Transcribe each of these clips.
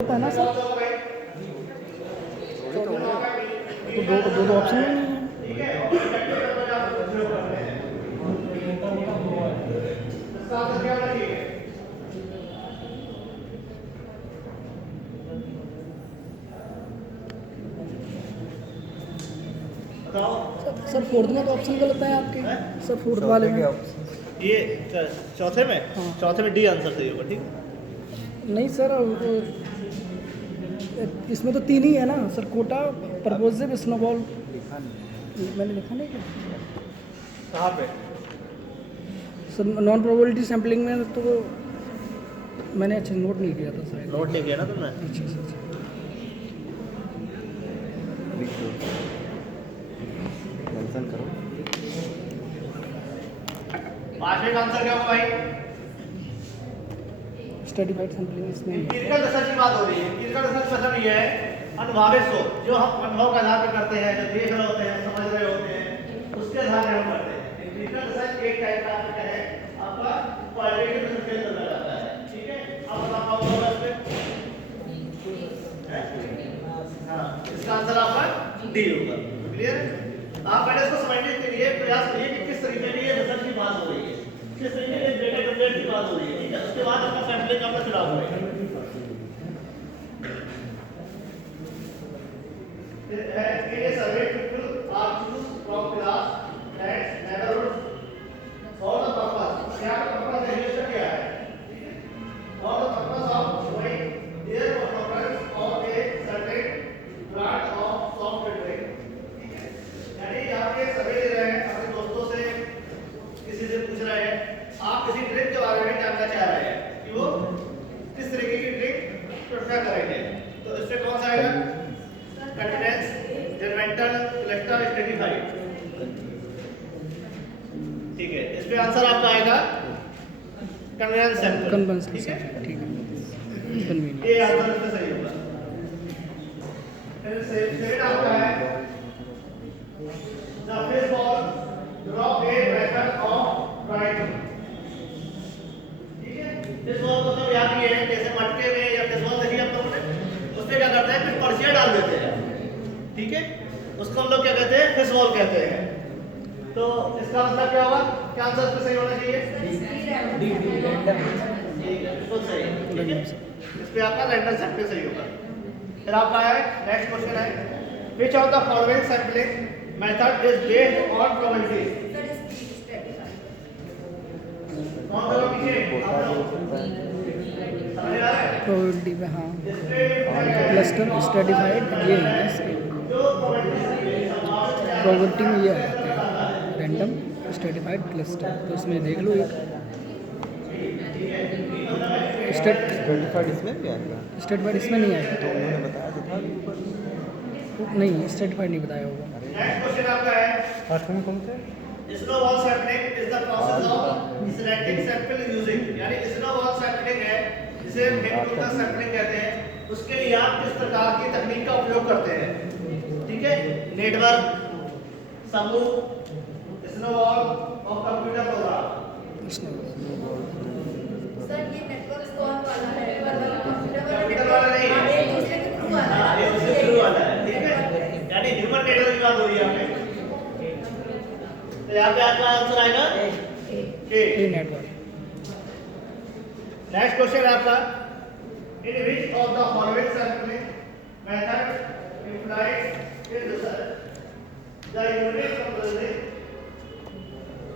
होता है ना सर, तो दो ऑप्शन में नहीं है। सर फोर्थ में तो ऑप्शन गलत है आपके सर, फोर्थ वाले में। ये चौथे में, हाँ। चौथे में डी आंसर सही होगा। ठीक, नहीं सर, इसमें तो तीन ही है ना सर, कोटा, प्रपोजिव, स्नोबॉल। मैंने लिखा नहीं क्या कहाँ पे? सर? नॉन प्रोबेबिलिटी सैम्पलिंग में तो मैंने अच्छा नोट नहीं किया था सर। नोट नहीं किया ना तुमने? अच्छा अच्छा अच्छा। करो। पांचवें का आंसर क्या होगा भाई? स्टडीफाइड सैम्पलिंग इसमें नहीं है। एम्पिरिकल रिसर्च की बात हो रही है। एम्पिरिकल रिसर्च मतलब ये है अनुभवी सोच, जो हम अनुभव के आधार पर करते हैं, जो देख रहे होते हैं, समझ रहे होते हैं, उसके आधार पर हम करते हैं। एम्पिरिकल रिसर्च एक टाइप का है आपका क्वालिटेटिव रिसर्च के अंदर आता है। ठीक है, अब बताओ होगा इसमें। हाँ, इसका आंसर आपका डी होगा। क्लियर? आप पहले इसको समझने के लिए प्रयास करिए कि किस तरीके की ये रिसर्च की बात हो रही है, किस तरीके के डेटा जनरेट की बात हो रही है। ठीक है, उसके बाद अपना सैंपलिंग अपना चुनाव करेंगे। Survey people are choose from class, friends, neighborhood for the purpose. क्या purpose है? ये क्या है? For the purpose of showing their performance of a certain branch of software trade. ठीक है? यानी आप एक सर्वे ले रहे हैं, अपने दोस्तों से, किसी से पूछ रहे हैं, आप किसी ट्रिक के बारे में जानना चाह रहे हैं कि वो किस तरीके की ट्रिक प्रेफर करेंगे, तो इसमें कौन सा आएगा? Continence, judgemental, cluster, stratified. ठीक है, इस पे आंसर आपका आएगा कन्वेंस सैंपल। कन्वेंस ठीक है, ठीक है, कन्वीनियंट। ये आंसर इसमें सही होगा। फिर सेकंड आपका है the fish ball draw a pattern of right. ठीक है, फिश बॉल को तो याद ही है, जैसे मटके में या फिश बॉल देखिए आप लोगों ने, उसमें क्या करते हैं, फिर पर्चियां डाल देते हैं। ठीक है, उसको हम लोग क्या कहते हैं? फिश बॉल कहते हैं। तो इसका मतलब क्या होगा? क्या आंसर इसमें सही होना चाहिए? D, random. ठीक है, बिल्कुल सही। ठीक है, इस पे आपका रैंडम सैंपल सही होगा। फिर आपका है नेक्स्ट क्वेश्चन है which of the following sampling method is based on probability. कौन सा पीछे आप लोग समझ आ रहा है? प्रोबेबिलिटी में हाँ, क्लस्टर, स्टडीफाइड, ये है इसके प्रोबेबिलिटी में ये आते हैं, रैंडम, स्टडीफाइड, क्लस्टर। तो इसमें देख लो एक स्टडीफाइड इसमें भी आएगा। स्टडीफाइड इसमें नहीं आएगा। तो उन्होंने बताया तो था ऊपर। नहीं, स्टडीफाइड नहीं बताया होगा। नेक्स्ट क्वेश्चन आपका है आठवें में कौन थे? Snowball sampling is the process of selecting sample using. यानी स्नोबॉल सैंपलिंग है जिसे हेक्टोमीटर सैंपलिंग कहते हैं, उसके लिए आप किस प्रकार की तकनीक का उपयोग करते हैं? ठीक है, नेटवर्क, समूह, स्नोबॉल और कंप्यूटर प्रोग्राम। सर ये नेटवर्क स्कॉर वाला है, कंप्यूटर वाला नहीं है, एक दूसरे के थ्रू वाला हाँ, है। ये उससे शुरू वाला है। ठीक है, यानी ह्यूमन नेटवर्क की बात हो रही है यहाँ पे। तो यहाँ पे आपका आंसर आएगा ए। ये नेटवर्क। नेक्स्ट क्वेश्चन है आपका in which of the following sampling method implies in research the unit comprising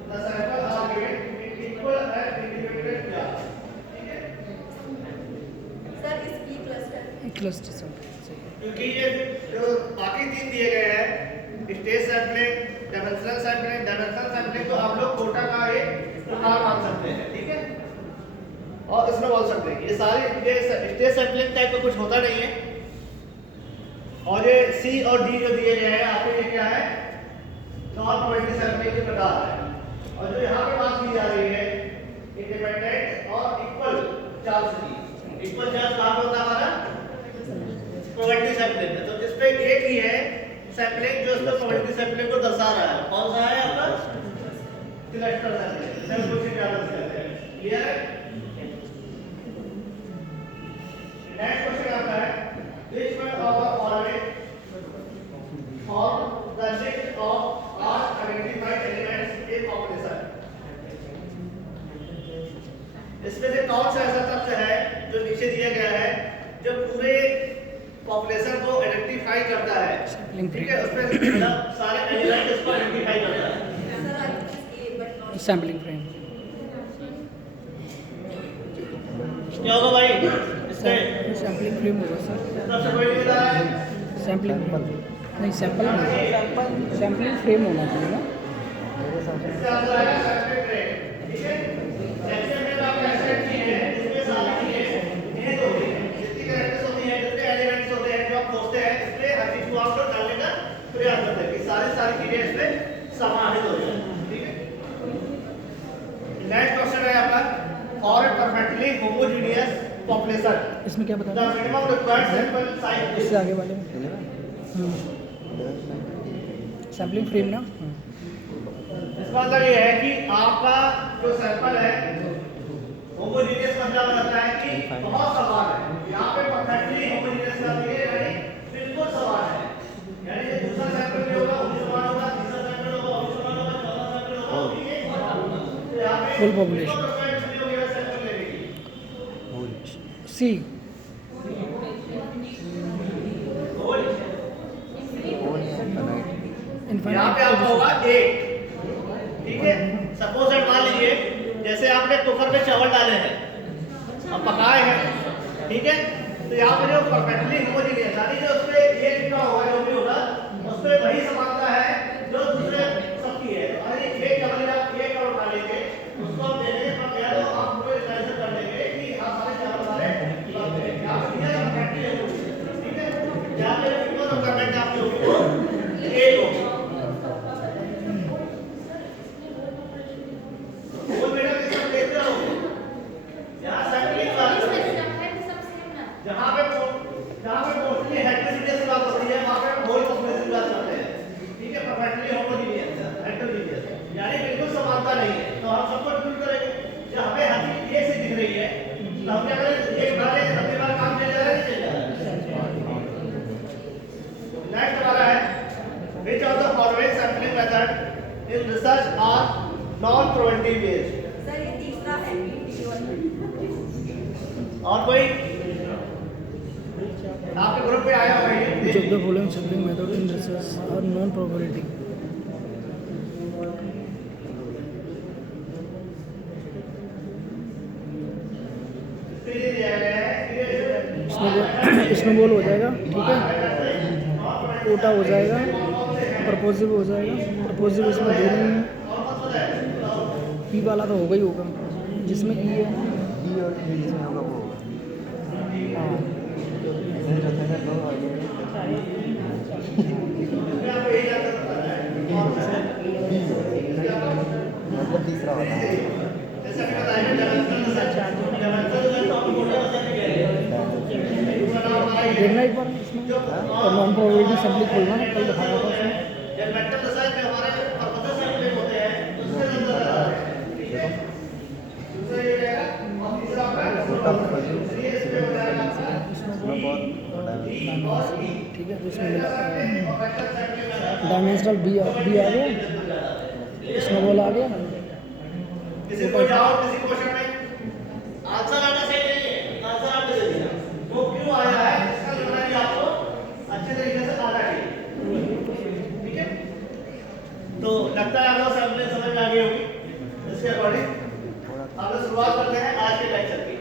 the sample are given in equal and independent class। ठीक है, सर इसकी क्लस्टर क्लस्टर सैंपलिंग सही है। क्योंकि ये जो बाकी तीन दिए गए हैं, स्टेज सैंपलिंग, डायमेंशनल सैंपलिंग तो आप लोग कोटा का एक प्रकार मान सकते हैं। ठीक है, और स्नोबॉल सैंपलिंग, ये सारी स्टेज सैंपलिंग टाइप का कुछ होता नहीं है। और ये सी और डी जो दिए गए हैं आपके, ये क्या है? नॉन प्रोबेबिलिटी सैंपलिंग के प्रकार है। और जो यहाँ पे बात की जा रही है इंडिपेंडेंट और इक्वल चार्ज की। इक्वल चार्ज कहाँ पे होता है हमारा? प्रोबेबिलिटी सैंपलिंग में। तो इस पे एक ही है सैंपलिंग जो इसमें प्रोबेबिलिटी सैंपलिंग को दर्शा रहा है। कौन सा है आपका? Cluster sampling. सब कुछ ही ज्यादा कहते हैं। क्लियर है? नेक्स्ट क्वेश्चन आता है जो पूरे पॉपुलेशन को आइडेंटिफाई करता है, Sampling ठीक है, उसमें मतलब सारे एलिमेंट उसको आइडेंटिफाई करता है। Sir I think A but not sampling frame क्या होगा भाई इसमें? सैम्पलिंग फ्रेम होगा सर सबसे कोई नहीं बता रहा है? सैम्पलिंग नहीं सैम्पल नहीं सैम्पलिंग फ्रेम होना चाहिए ना मेरे साथ इससे आंसर आएगा सैंपलिंग फ्रेम, ठीक है? सेक्शन में आप ऐसे चीज है इसमें सारी चीजें निहित होती हैं, जितनी कैरेक्टर्स होती हैं, जितने एलिमेंट्स होते हैं जो आप खोजते हैं, इसमें हर चीज को आप लोग डालने का प्रयास करते हैं कि सारी चीजें इसमें समाहित हो जाए, ठीक है? नेक्स्ट क्वेश्चन है आपका, for a perfectly homogeneous population इसमें क्या बता द रहे मिनिमम रिक्वायर्ड सैंपल हैं साइज इससे आगे वाले में सैम्पलिंग फ्रेम ना इसका मतलब ये है कि आपका जो सैंपल है होमोजेनियस मतलब रहता है कि बहुत समान है। यहाँ पे परफेक्टली होमोजेनियस का मतलब यानी बिल्कुल समान है, यानी जो दूसरा सैंपल भी होगा वो भी समान होगा, तीसरा सैंपल होगा वो भी समान होगा, चौथा सैंपल होगा वो भी एक समान होगा। तो यहाँ पे Full population. सैंपल लेने की सी यहाँ पे आपका होगा 8, ठीक है? सपोज दैट मान लीजिए जैसे आपने कुकर में चावल डाले हैं और पकाए हैं, ठीक है? तो यहाँ पे जो परफेक्टली होमोजेनियस यानी जो उसमें ये लिखा होगा जो भी होगा उसमें वही समानता है जो दूसरे सबकी है। अरे एक चावल आप एक और उठा लेंगे उसको हम देने पर क्या तो आप पूरे रिकॉग्नाइज कर लेंगे कि हाँ सारे चावल हमारे यहाँ पे दिया परफेक्टली है, ठीक है? यहाँ पे जो रिक्वायरमेंट आपकी होगी वो 8 होगी। वो बेटा किसको देखते हो? यहाँ सैंपलिंग की बात करते हैं। जहाँ पे मोस्टली हेटेरोजेनियस की बात होती है वहाँ पे होल पॉपुलेशन की बात करते हैं, ठीक है? परफेक्टली होमोजेनियस हेटेरोजेनियस यानी बिल्कुल समानता नहीं है, तो हम सबको इंक्लूड करेंगे। जब हमें हर चीज एक से दिख रही है तो हम क्या करें, एक उठा लें, सबके बाद काम चल जा रहा है नहीं चल जा रहा है? नेक्स्ट हमारा है which of the following sampling method in research are non preventive ways? Sir ये तीसरा है और कोई आपके ग्रुप में आया हुआ है Which of the following sampling method in research are non probability इसमें बोल हो जाएगा, ठीक है? कोटा हो जाएगा, प्रपोजिव हो जाएगा, प्रपोजिव इसमें दो नहीं है, पी वाला तो होगा ही होगा जिसमें ई है बी और ई जिसमें होगा वो होगा। हाँ इधर जो था ना दो मतलब तीसरा वाला है। देखना एक बार इसमें नॉन प्रोबेबिलिटी सैम्पलिंग खोलना ना, कल दिखाया था उसमें जब मेंटल रिसर्च में हमारे पर्पसेस सैंपलिंग होते हैं उसके अंदर आता है, ठीक है? दूसरा ये रहेगा और तीसरा आपका सीरीज पे हो जाएगा इसमें बहुत बड़ा है। ठीक है? तो इसमें डायमेंशनल बी आ गया, इसमें बोला आ गया, किसी को जाओ किसी क्वेश्चन में आंसर आना सही नहीं है, आंसर आपने दे दिया, वो क्यों आया है इसका विवरण भी आपको अच्छे तरीके से आना चाहिए, ठीक है? तो लगता है आपको सैंपलिंग समझ में आ गई होगी। इसके अकॉर्डिंग हम लोग शुरुआत करते हैं आज के लेक्चर की।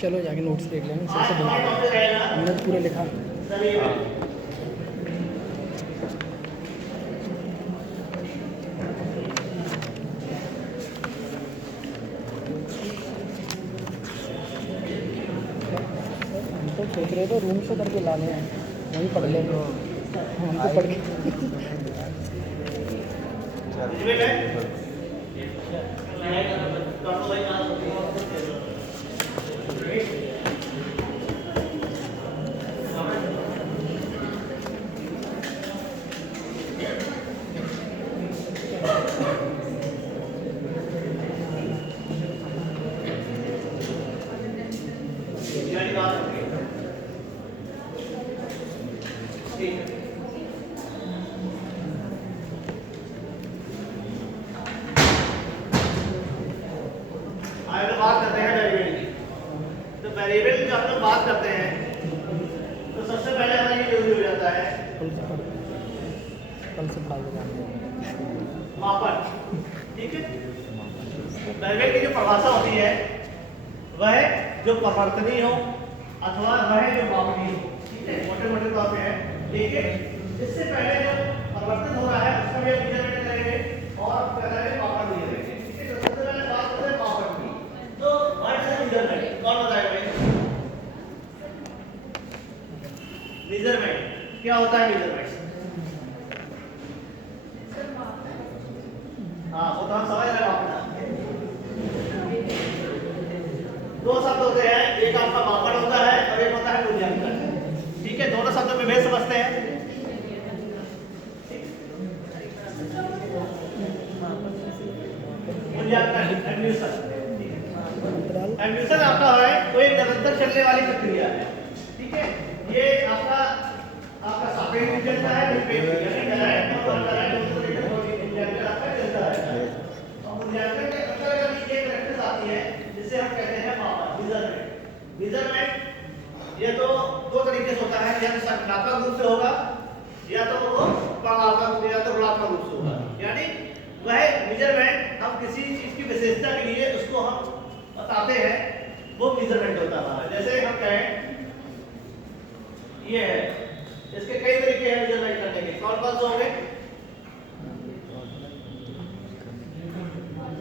चलो जाके नोट्स देख लेंगे आज सबसे हमारा बढ़िया टॉपिक रहेगा हमने तो पूरा लिखा चलिए हम तो सोच रहे थे रूम से करके लाने हैं, वहीं पढ़ लेंगे, हमको पढ़ के एलिमेंट है डॉक्टर भाई नाम आगे बात करते हैं वेरिएबल की हम लोग बात करते हैं तो सबसे पहले हमारा ये जरूरी हो जाता है कल से पढ़ाई मापन। ठीक है, वेरिएबल की जो परिभाषा होती है वह जो परिवर्तनीय हो अथवा वह जो मापनीय हो। ठीक है, मोटे मोटे तौर पे है। लेकिन इससे पहले जो परिवर्तन हो रहा है उसका भी हम मेजरमेंट करेंगे और करेंगे मापन भी करेंगे। ठीक है, तो सबसे पहले बात करते हैं मापन की। तो व्हाट इज मेजरमेंट? कौन बताएगा भाई? मेजरमेंट क्या होता है? मेजरमेंट हाँ वो तो हम समझ रहे हैं। मापना दो शब्द होते हैं, एक आपका मापन होता है और एक होता है मूल्यांकन। ठीक है, दोनों शब्दों में भेद समझते हैं। मूल्यांकन एडमिशन आपका है कोई निरंतर चलने वाली प्रक्रिया है। ठीक है, ये आपका सापेक्ष भी चलता है, निरपेक्ष भी, यानी डायरेक्ट और इनडायरेक्ट दोनों तरीके से मूल्यांकन आपका चलता है। और मूल्यांकन के अंदर अगर एक प्रैक्टिस आती है जिसे हम कहते हैं मापन, मेजरमेंट। मेजरमेंट ये तो दो तरीके से होता है, या तो संख्यात्मक रूप से होगा या तो वो परिमाणात्मक या तो गुणात्मक रूप से होगा। यानी वह मेजरमेंट हम किसी चीज की विशेषता के लिए उसको हम बताते हैं, वो मेजरमेंट होता है। जैसे हम कहें ये है, इसके कई तरीके हैं मेजरमेंट करने के। कौन कौन से होंगे?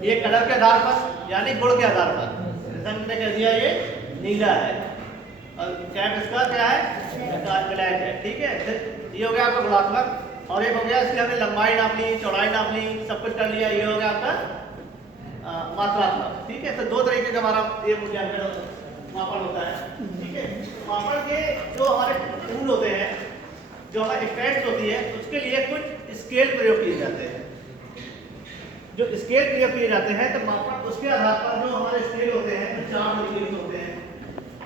ये कलर के आधार पर यानी गुण के आधार पर, जैसे हमने कह दिया ये नीला है और कैप इसका क्या है? ब्लैक है। ठीक है, ये हो गया आपका गुणात्मक। और एक हो गया इसकी हमने लंबाई नाप ली, चौड़ाई नाप ली, सब कुछ कर लिया, ये हो गया आपका मात्रात्मक। ठीक है, तो दो तरीके का हमारा ये मूल्यांकन मापन होता है। ठीक है, मापन के जो हमारे टूल होते हैं, जो हमारी स्टैट्स होती है, उसके लिए कुछ स्केल प्रयोग किए जाते हैं। जो स्केल प्रयोग किए जाते हैं तो मापन उसके आधार पर जो हमारे स्केल होते हैं तो 4 तरीके के होते हैं।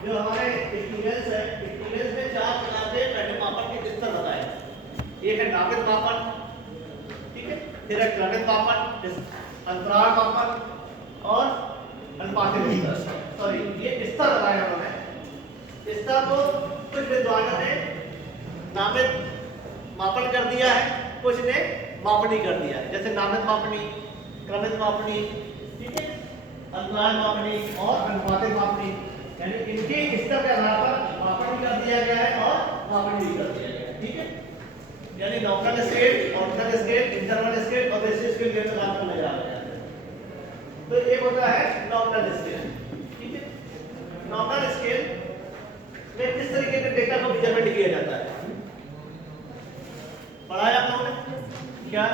जो हमारे स्टूडेंट्स है, स्टूडेंट्स में 4 प्रकार के पहले मापन के स्तर बताए। एक है नामित मापन, ठीक है, फिर है क्रमित मापन, अंतराल मापन और अनुपातिक स्तर। सॉरी, ये स्तर बताया उन्होंने। स्तर को कुछ विद्वानों ने नामित मापन कर दिया है, कुछ ने मापनी कर दिया है। जैसे नामित मापनी, क्रमित मापनी, ठीक है, अंतराल मापनी और अनुपातिक मापनी, यानी इनके स्तर के आधार पर मापन भी कर दिया गया है और मापन भी कर दिया गया है। ठीक है, यानी nominal scale, ordinal scale, interval scale और बेसिक स्केल के बात करने जा रहे हैं। तो एक होता है नॉमिनल स्केल। ठीक है, नॉमिनल स्केल में किस तरीके के डेटा को मेजरमेंट किया जाता है? पढ़ा है आप लोगों ने क्या?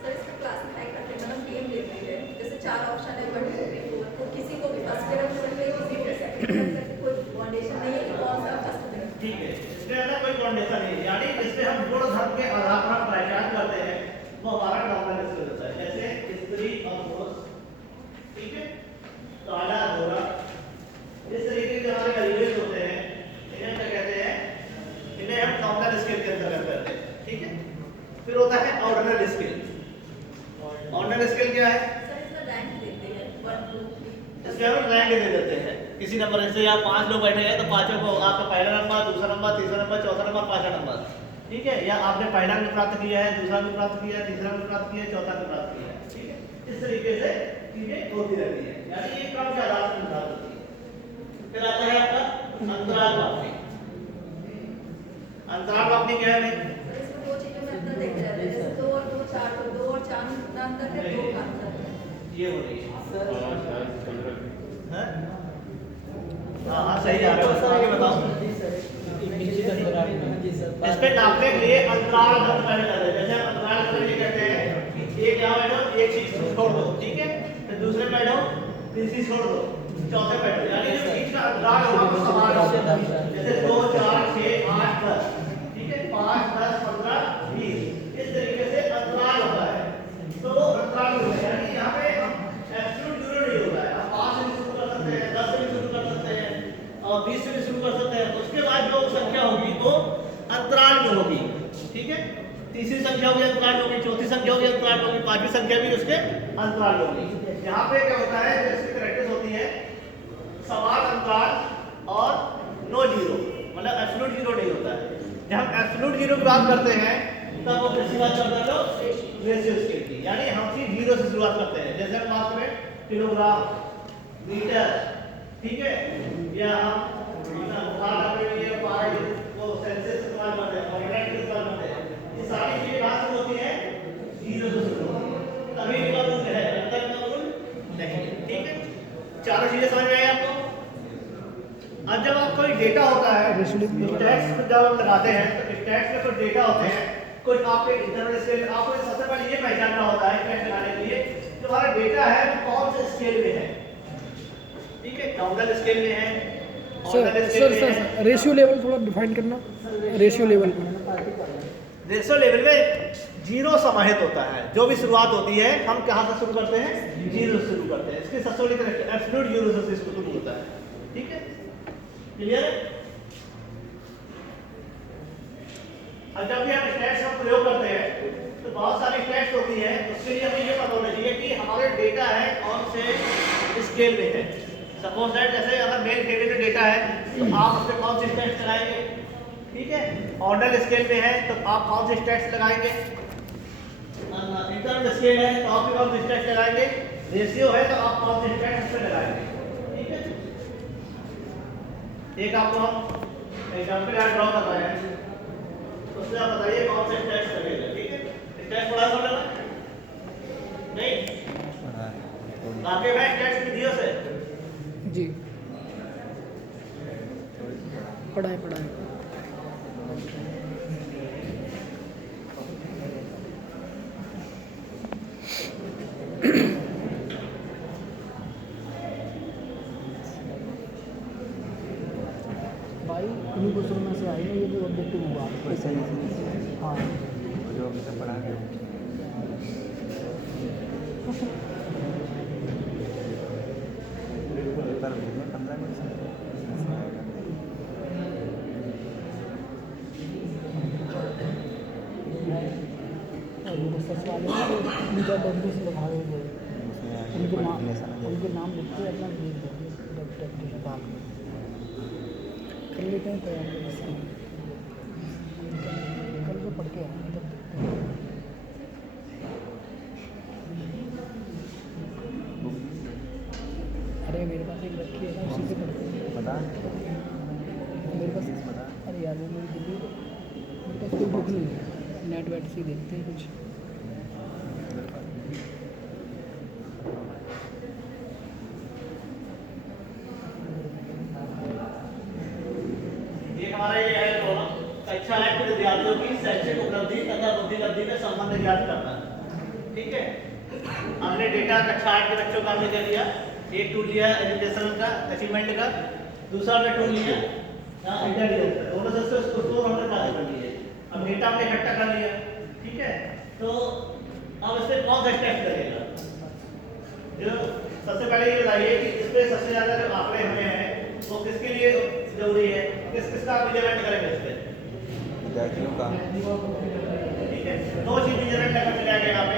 सर इसको क्लासिफाई करते हैं, मतलब गेम लेते हैं। जैसे 4 ऑप्शन है, 1 2 3 4, तो किसी को भी फर्स्ट पे रख सकते हैं, किसी को सेकंड पे, कोई फाउंडेशन नहीं है कि कौन सा फर्स्ट पे। ठीक है, इसमें ऐसा कोई फाउंडेशन नहीं है, यानी इसमें हम गुण धर्म के आधार पर हम पहचान करते हैं, वो हमारा नॉमिनल स्केल होता है। जैसे स्त्री और पुरुष, ठीक है, काला गोरा, इस तरीके के हमारे वैल्यूज होते हैं, इन्हें क्या कहते हैं? इन्हें हम नॉमिनल स्केल के अंतर्गत करते हैं। ठीक है, फिर होता है ऑर्डिनल स्केल। ऑर्डिनल स्केल क्या है? सर इसका रैंक देते हैं 1 2 3। इसमें हम रैंक दे देते हैं किसी नंबर से। या 5 लोग बैठे हैं तो पांचों को आपका पहला नंबर, दूसरा नंबर, तीसरा नंबर, चौथा नंबर, पांचवा नंबर। ठीक है, या आपने पहला अंक प्राप्त किया है, दूसरा अंक प्राप्त किया है, तीसरा अंक प्राप्त किया है, चौथा अंक प्राप्त किया है। ठीक है, इस तरीके से चीजें होती रहती है, यानी ये क्रम के आधार पर निर्धारित होती है। फिर आता है आपका अंतराल मापनी। अंतराल मापनी क्या है भाई? सर इसमें 2 चीजों में अंतर देखते रहते हैं, जैसे 2 और 2 4, तो 2 और 4 में कितना अंतर है? 2 का अंतर है। ये हो रही है। हाँ हाँ, सही जा रहे हो, आगे बताओ। इस पे नापने के लिए अंतराल हम पहले कर रहे हैं। जैसे हम अंतराल करने के लिए कहते हैं कि एक यहाँ बैठो, एक चीज छोड़ दो, ठीक है, फिर दूसरे बैठो, तीसरी छोड़ दो, चौथे बैठो, यानी जो बीच का अंतराल होगा वो समान होगा। जैसे 2 4 6 8 10, ठीक है, 5 10 15 20, इस तरीके से अंतराल होता है। तो अंतराल होता है, यानी यहाँ पे एब्सोल्यूट यूरो नहीं होता है। आप 5 से भी शुरू कर सकते हैं, 10 से भी शुरू कर सकते हैं और 20 से भी शुरू कर सकते हैं। उसके बाद जो संख्या होगी वो अंतराल में होगी। ठीक है, तीसरी संख्या होगी अंतराल में होगी, चौथी संख्या होगी अंतराल में होगी, पांचवी संख्या भी उसके अंतराल में होगी। यहाँ पे क्या होता है, जो इसकी प्रैक्टिस होती है समान अंतराल और जब हम एब्सोल्यूट जीरो की बात करते हैं तब वो किसकी बात करते हैं लोग? रेशियो स्केल की। यानी हम सिर्फ जीरो से शुरुआत करते हैं, जैसे हम बात करें किलोग्राम, मीटर, ठीक है, या हम सेल्सियस इस्तेमाल करते हैं, फॉरेनहाइट इस्तेमाल करते हैं, ये सारी चीजें कहाँ से होती हैं? जीरो से शुरू होती है। तभी इनका रूल है, अंतर का रूल नहीं। ठीक है, चारों चीजें समझ में आई आपको? अब जब आप कोई डेटा होता है, स्टैट्स जब हम लगाते हैं तो स्टैट्स में कुछ डेटा होते हैं, कुछ आपके इंटरनल स्केल, आपको सबसे पहले ये पहचानना होता है स्टैट्स लगाने के लिए जो हमारा डेटा है वो कौन से स्केल में है। ठीक है, काउंटल स्केल में है, सर रेशियो लेवल थोड़ा डिफाइन करना। रेशियो लेवल रेशियो लेवल में जीरो समाहित होता है। जो भी शुरुआत होती है हम कहाँ से शुरू करते हैं? जीरो से शुरू करते हैं। इसकी सबसे बड़ी तरह एब्सोल्यूट जीरो से शुरू होता है। ठीक है, क्लियर है? अब जब भी हम स्टैट्स का प्रयोग करते हैं तो बहुत सारी स्टैट्स होती है, उसके लिए हमें ये पता होना चाहिए कि हमारे डेटा है कौन से स्केल में है। सपोज दैट जैसे अगर मेल क्रेडिट डेटा है तो आप उस पर कौन सी स्टैट्स लगाएंगे? ठीक है, ऑर्डर स्केल में है तो आप कौन सी स्टैट्स लगाएंगे? इंटरनल स्केल है तो आप कौन सी स्टैट्स लगाएंगे? रेशियो है तो आप कौन सी स्टैट्स पे लगाएंगे? ठीक है, एक आपको हम एग्जांपल यहाँ ड्रॉ कर रहे हैं, उससे आप बताइए कौन से स्टैट्स लगेगा। ठीक है, स्टैट्स पढ़ा सब लोगों ने? नहीं आपके भाई स्टैट्स विधियों से जी पढ़ाए भाई उन्हीं क्वेश्चन में से आई ना, ये भी ऑब्जेक्टिव हुआ। क्वेश्चन हाँ जो अभी तक पढ़ा है पेपर में 15 मिनट से रिसर्च वाले लीडर डब्ल्यू से लगा हुए उनके नाम लिख के अपना भेज देंगे डाल कर लेते हैं तैयार कल को पढ़ के आएंगे तब देखते हैं। अरे मेरे पास एक रखी है ना, उसी से पढ़ते हैं। बता मेरे पास अरे यार वो मेरी दिल्ली मेरे पास कोई बुक नहीं है, नेट वेट से ही देखते हैं कुछ। हमारा ये है दोनों कक्षा है कि विद्यार्थियों की शैक्षिक उपलब्धि तथा बुद्धि लब्धि का संबंध ज्ञात करना। ठीक है, हमने डेटा कक्षा 8 के बच्चों का हमने क्या लिया? एक टूल लिया एजुकेशन का, अचीवमेंट का, दूसरा हमने टूल लिया इंटेलिजेंस का। दोनों से उसको हमने प्राप्त कर लिए। अब डेटा हमने इकट्ठा कर लिया। ठीक है, तो अब इसमें कौन सा स्टेप लगेगा? जो सबसे पहले ये बताइए कि इसमें सबसे ज्यादा जो आंकड़े हमें हैं वो किसके लिए जरूरी है? किसका मेजरमेंट करेंगे इस पे? विद्यार्थियों का। ठीक है, दो चीज मेजरमेंट करके मिलाएंगे यहाँ पे,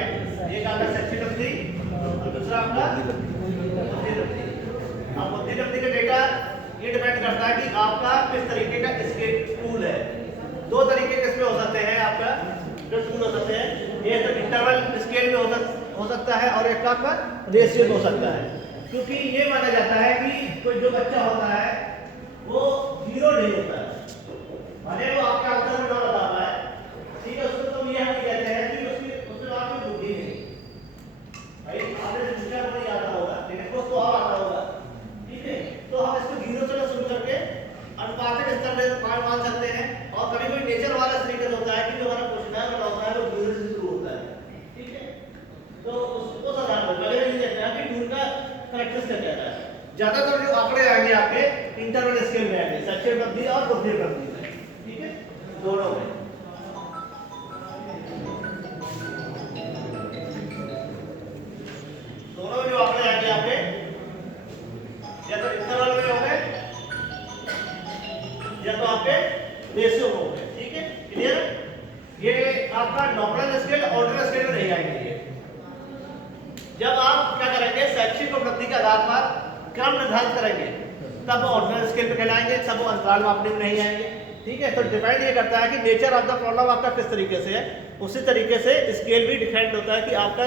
एक आपका शैक्षिक लब्धि और दूसरा आपका बुद्धि लब्धि। अब बुद्धि लब्धि का डेटा ये डिपेंड करता है कि आपका किस तरीके का स्केल टूल है। दो तरीके के इसमें हो सकते हैं आपका जो टूल हो सकते हैं, एक तो इंटरवल स्केल में हो सकता है और एक आपका रेशियो में हो सकता है। क्योंकि ये माना जाता है कि कोई जो बच्चा होता है वो जीरो नहीं होता है, भले वो आपके आंसर में ना बता पाए। ठीक है, उसको तो ये हम कहते हैं कि उसमें आपकी बुद्धि नहीं भाई, आपने जो पूछा वो नहीं आता होगा लेकिन उसको और आता होगा। ठीक है, तो हम इसको जीरो से शुरू करके अनुपातिक स्तर में मान सकते हैं। और कभी कोई नेचर वाला तरीका होता है कि जो हमारा क्वेश्चन होता है वो जीरो से शुरू होता है। ठीक है, तो उसको साधारण पहले ये देखते हैं कि टूल का करेक्टरिस्टिक क्या है। ज्यादातर जो आंकड़े आएंगे आपके इंटरवल स्केल में आएंगे, शैक्षिक लब्धि और बुद्धि लब्धि में। ठीक है, दोनों में। दोनों में जो आंकड़े आएंगे आपके या तो इंटरवल में होंगे या तो आपके रेशियो में होंगे। ठीक है, क्लियर? ये आपका नॉमिनल स्केल ऑर्डिनल स्केल में नहीं आएंगे। ये जब आप क्या करेंगे, शैक्षिक उपलब्धि के आधार पर क्रम निर्धारित करेंगे तब वो ऑर्डिनल स्केल पे कहलाएंगे, सब वो अंतराल मापने में नहीं आएंगे। ठीक है, तो डिपेंड ये करता है कि नेचर ऑफ द प्रॉब्लम आपका किस तरीके से है, उसी तरीके से स्केल भी डिपेंड होता है कि आपका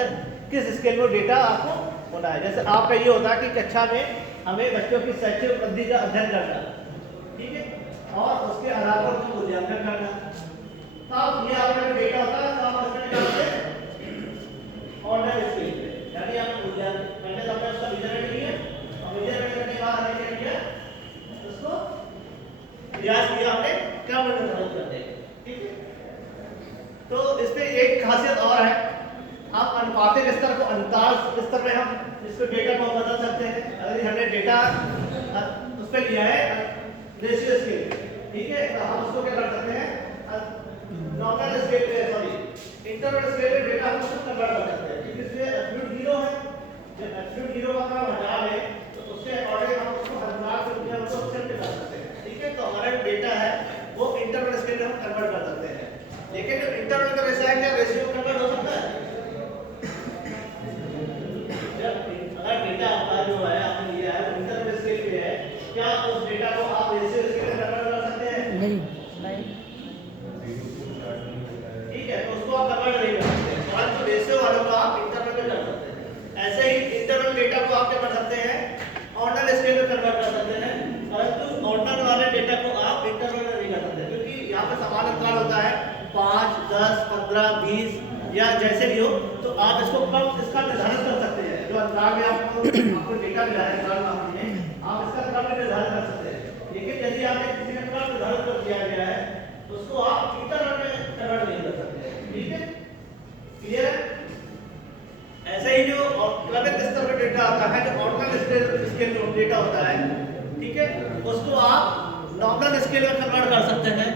किस स्केल में डेटा आपको होना है। जैसे आपका ये होता है कि कक्षा में हमें बच्चों की शैक्षिक वृद्धि का अध्ययन करना, ठीक है, और उसके आधार पर उसको मूल्यांकन करना। तब ये आपका जो डेटा होता है तो आप उसमें निकालते हैं ऑर्डर स्केल पे, यानी आप मूल्यांकन पहले तो हमने उसका मेजरमेंट किया और मेजरमेंट करने के बाद हमने क्या किया, उसको प्रयास किया हमने क्रम में निर्धारित करने, ठीक है। तो इसमें एक खासियत और है, हम अनुपातिक स्तर को अंतराल स्तर में हम इसको डेटा को बदल सकते हैं। अगर हमने डेटा उस पर लिया है रेशियो स्केल, ठीक है, तो हम उसको क्या कर सकते हैं नॉर्मल स्केल पे, सॉरी इंटरवल स्केल पे डेटा हम उसको कन्वर्ट कर सकते हैं, क्योंकि इसमें एब्सोल्यूट जीरो है। जब एब्सोल्यूट जीरो का हम हटा लें तो उसके अकॉर्डिंग हम उसको अंतराल से हम उसको शिफ्ट कर सकते हैं, ठीक है। तो हमारा डेटा है वो इंटरवल स्केल में हम कन्वर्ट कर सकते हैं। लेकिन जो इंटरवल का रेशियो है, क्या रेशियो कन्वर्ट हो सकता है? अगर डेटा आपका जो है आपने लिया है इंटरवल स्केल पे है, क्या उस डेटा को आप रेशियो स्केल में कन्वर्ट कर सकते हैं? नहीं, ठीक है, तो उसको आप कन्वर्ट नहीं कर सकते, परंतु रेशियो वालों को आप इंटरवल में कर सकते हैं। ऐसे ही इंटरवल डेटा को आप क्या कर सकते हैं ऑर्डिनल स्केल में कन्वर्ट कर सकते हैं, परंतु ऑर्डिनल वाले डेटा को आप इंटरवल में नहीं कर सकते, क्योंकि यहाँ पे समान अंतराल होता है 5, 10, 15, 20 या जैसे भी हो, तो आप इसको कब इसका निर्धारण कर सकते हैं। जो अंतराल में आपको डेटा मिला है अंतराल में आप इसका क्रम निर्धारित कर सकते हैं, लेकिन यदि आपने किसी का क्रम निर्धारित कर दिया गया है तो उसको आप इंटरवल में कन्वर्ट नहीं कर सकते, ठीक है, क्लियर है। ऐसे ही जो क्रमिक स्तर पर डेटा आता है, जो ऑर्डिनल स्केल में डेटा होता है, ठीक है, उसको आप नॉमिनल स्केल में कन्वर्ट कर सकते हैं,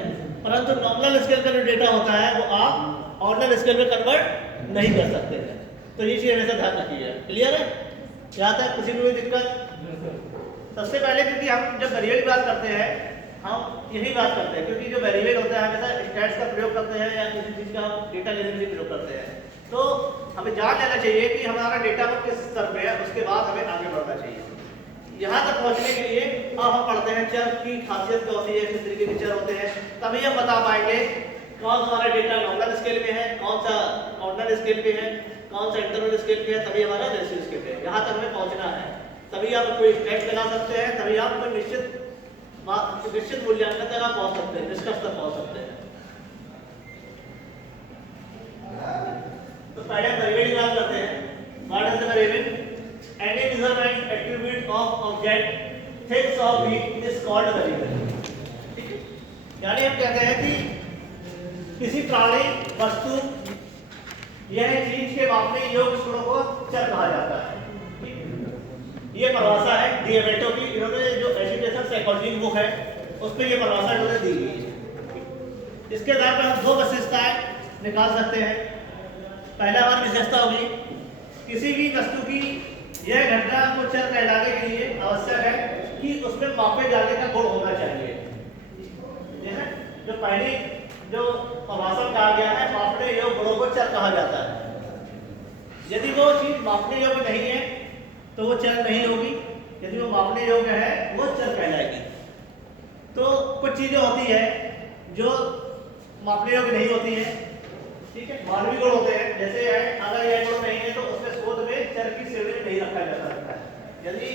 परंतु नॉमिनल स्केल का जो डेटा होता है वो आप ऑर्डिनल स्केल में कन्वर्ट नहीं कर सकते हैं। तो ये चीज हमेशा ध्यान रखिए, क्लियर है। यहाँ तक किसी को भी दिक्कत? सबसे पहले क्योंकि हम जब वेरिएबल की बात करते हैं हम यही बात करते हैं, क्योंकि जो वेरिएबल होता है हमेशा स्टैट्स का प्रयोग करते हैं या किसी चीज का हम डेटा लेने के लिए प्रयोग करते हैं, तो हमें जान लेना चाहिए कि हमारा डेटा को किस स्तर पे है, उसके बाद हमें आगे बढ़ना चाहिए। यहाँ तक पहुँचने के लिए अब हम पढ़ते हैं चर की खासियत क्या होती है, किस तरीके के चर होते हैं, तभी हम बता पाएंगे कौन सा हमारा डेटा नॉमिनल स्केल में है, कौन सा ऑर्डिनल स्केल पे है, कौन सा इंटरवल स्केल पे है, तभी हमारा रेशियो स्केल पे है। यहाँ तक हमें पहुँचना है, तभी आप कोई स्टेट लगा सकते हैं, तभी आप कोई निश्चित मूल्यांकन तक आप पहुँच सकते हैं, निष्कर्ष तक पहुँच सकते हैं। तो पहले वेरिएबल की बात करते हैं। What is the variable? Any measurement attribute of object things of being is called variable, ठीक है। यानी हम कहते हैं कि किसी प्राणी वस्तु यह चीज के मापने योग्य गुणों को चर कहा जाता है, ठीक है। ये परिभाषा है डिएमेटो की, इन्होंने जो एजुकेशन साइकोलॉजी बुक है उस पर ये परिभाषा इन्होंने दी गई है। इसके आधार पर हम दो विशेषताएं निकाल सकते हैं। पहला हमारी विशेषता होगी किसी भी वस्तु की यह घटना को चर कहलाने के लिए आवश्यक है कि उसमें मापे जाने का गुण होना चाहिए। जो पहली जो परिभाषा कहा गया है मापने योग्य गुणों को चर कहा जाता है। यदि वो चीज मापने योग्य नहीं है तो वो चर नहीं होगी, यदि वो मापने योग्य है वो चर कहलाएगी। तो कुछ चीजें होती है जो मापने योग्य नहीं होती है, ठीक है, मानवीय गुण होते हैं। जैसे अगर यह गुण नहीं है तो उसमें शोध में चर की श्रेणी में नहीं रखा जा सकता है। यदि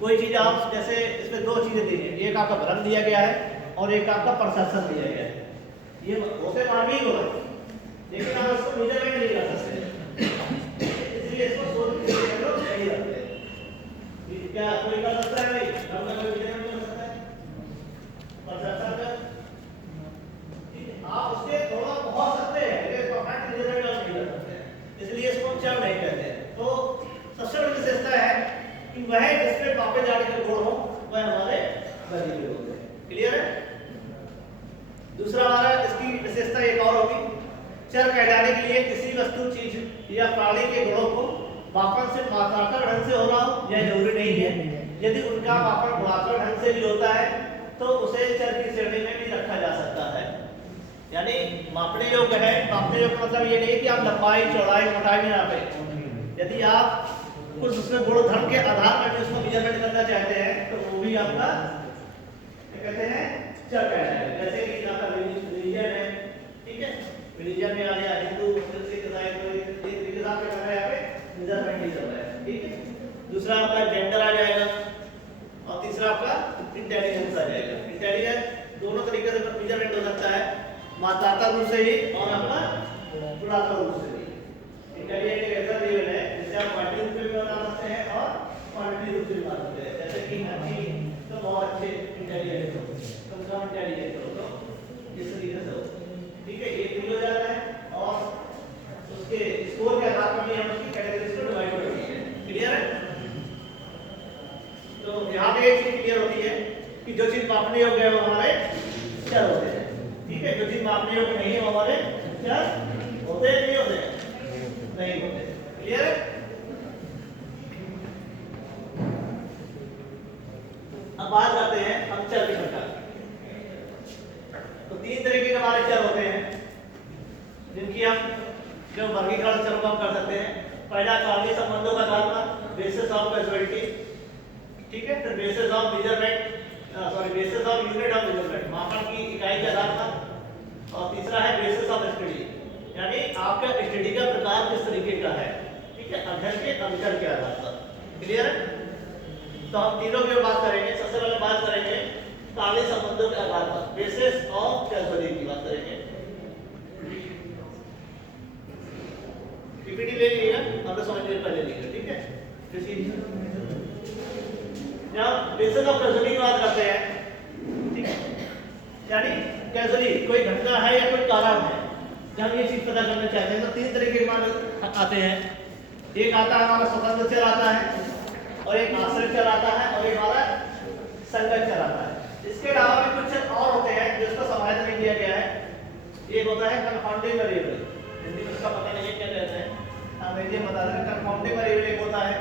कोई चीज आप जैसे इसमें दो चीजें दी है, एक आपका भ्रम दिया गया है और एक आपका प्रशासन दिया गया है, ये होते मानवीय गुण है, लेकिन आप उसको मेजरमेंट नहीं कर सकते, इसलिए इसको शोध की श्रेणी में नहीं रखते। क्या कोई कर सकता है भाई? भ्रम का कोई मेजरमेंट कर सकता है? प्रशासन का आप उसके थोड़ा बहुत सकते हैं लेकिन परफेक्ट मेजरमेंट आप नहीं कर सकते, इसलिए इसको चर नहीं कहते हैं। तो सबसे बड़ी विशेषता है कि वह जिसमें मापे जाने के गुण हो वह हमारे वेरिएबल होते हैं। क्लियर है? दूसरा हमारा इसकी विशेषता एक और होगी, चर कहलाने के लिए किसी वस्तु चीज या प्राणी के गुणों को मापन से मात्रात्मक ढंग से हो रहा हो यह जरूरी नहीं है। यदि उनका मापन गुणात्मक ढंग से भी होता है तो उसे चर की श्रेणी में भी रखा जा सकता है। यानी मापने योग्य है, मापने योग्य मतलब ये नहीं कि आप लंबाई चौड़ाई मोटाई में नापे। यदि आप कुछ उसमें गुण धर्म के आधार पर भी उसको मेजरमेंट करना चाहते हैं तो वो भी आपका क्या कहते हैं चल कहलाएगा। जैसे कि आपका रिलीजन है, ठीक है, रिलीजन में आ गया हिंदू, मुस्लिम, सिख, ईसाई, तो ये तरीके से आपके यहाँ पे मेजरमेंट नहीं चल रहा है, ठीक है। दूसरा आपका जेंडर आ जाएगा और तीसरा आपका इंटेलिजेंस आ जाएगा। इंटेलिजेंस दोनों तरीके से मेजरमेंट हो सकता है, मात्रात्मक रूप से ही और आपका गुणात्मक रूप से भी। इंटेलिजेंस एक ऐसा लेवल है जिसे आप क्वांटिटी रूप में बता सकते हैं और क्वांटिटी रूप से बता सकते हैं। जैसे कि अच्छी तो बहुत अच्छे इंटेलिजेंस हो, कम इंटेलिजेंस हो, तो इस तरीके से हो, ठीक है। ये हो जाता है और उसके स्कोर के आधार पर भी हम उसकी कैटेगरीज को डिवाइड कर सकते हैं। क्लियर है? तो यहाँ पे एक चीज क्लियर होती है कि जो चीज मापने योग्य है वो हमारे चर होते हैं, ठीक है। जो चीज मापने योग्य नहीं है वो हमारे चर होते हैं, नहीं होते, नहीं होते। क्लियर है? अब बात करते हैं हम चर की संख्या। तो तीन तरीके के हमारे चर होते हैं जिनकी हम जो वर्गीकरण चरों को हम कर सकते हैं। पहला कार्बनिक संबंधों का आधार पर, बेसिस ऑफ कैजुअलिटी, ठीक है। फिर basis of measurement, basis of unit of measurement, मापन की इकाई के आधार पर। और तीसरा है बेसिस ऑफ स्टडी, यानी आपका स्टडी का प्रकार किस तरीके का है, ठीक है, अध्ययन के अंतर के आधार पर। क्लियर है? तो हम तीनों की बात करेंगे। सबसे पहले बात करेंगे कार्बनिक संबंधों के आधार पर, बेसिस ऑफ कैजुअलिटी की बात करेंगे। पीपीटी ले लीजिएगा, हमने समझने पहले लिया, ठीक है। जब बेसिस ऑफ कैजुअलिटी की बात करते हैं, ठीक है, यानी कैजुअली कोई घटना है या कोई कारण है, जब हम ये चीज पता करना चाहते हैं तो तीन तरीके के मान आते हैं। एक आता है हमारा स्वतंत्र चर आता है, और एक आश्रित चर आता है, और एक हमारा संगत चर आता है। इसके अलावा भी कुछ चर और होते हैं जिसको समाहित नहीं किया गया है। एक होता है कंपाउंडिंग वेरिएबल, हिंदी में उसका पता नहीं है क्या कहते हैं, अंग्रेजी में बता दें। कंपाउंडिंग वेरिएबल एक होता है,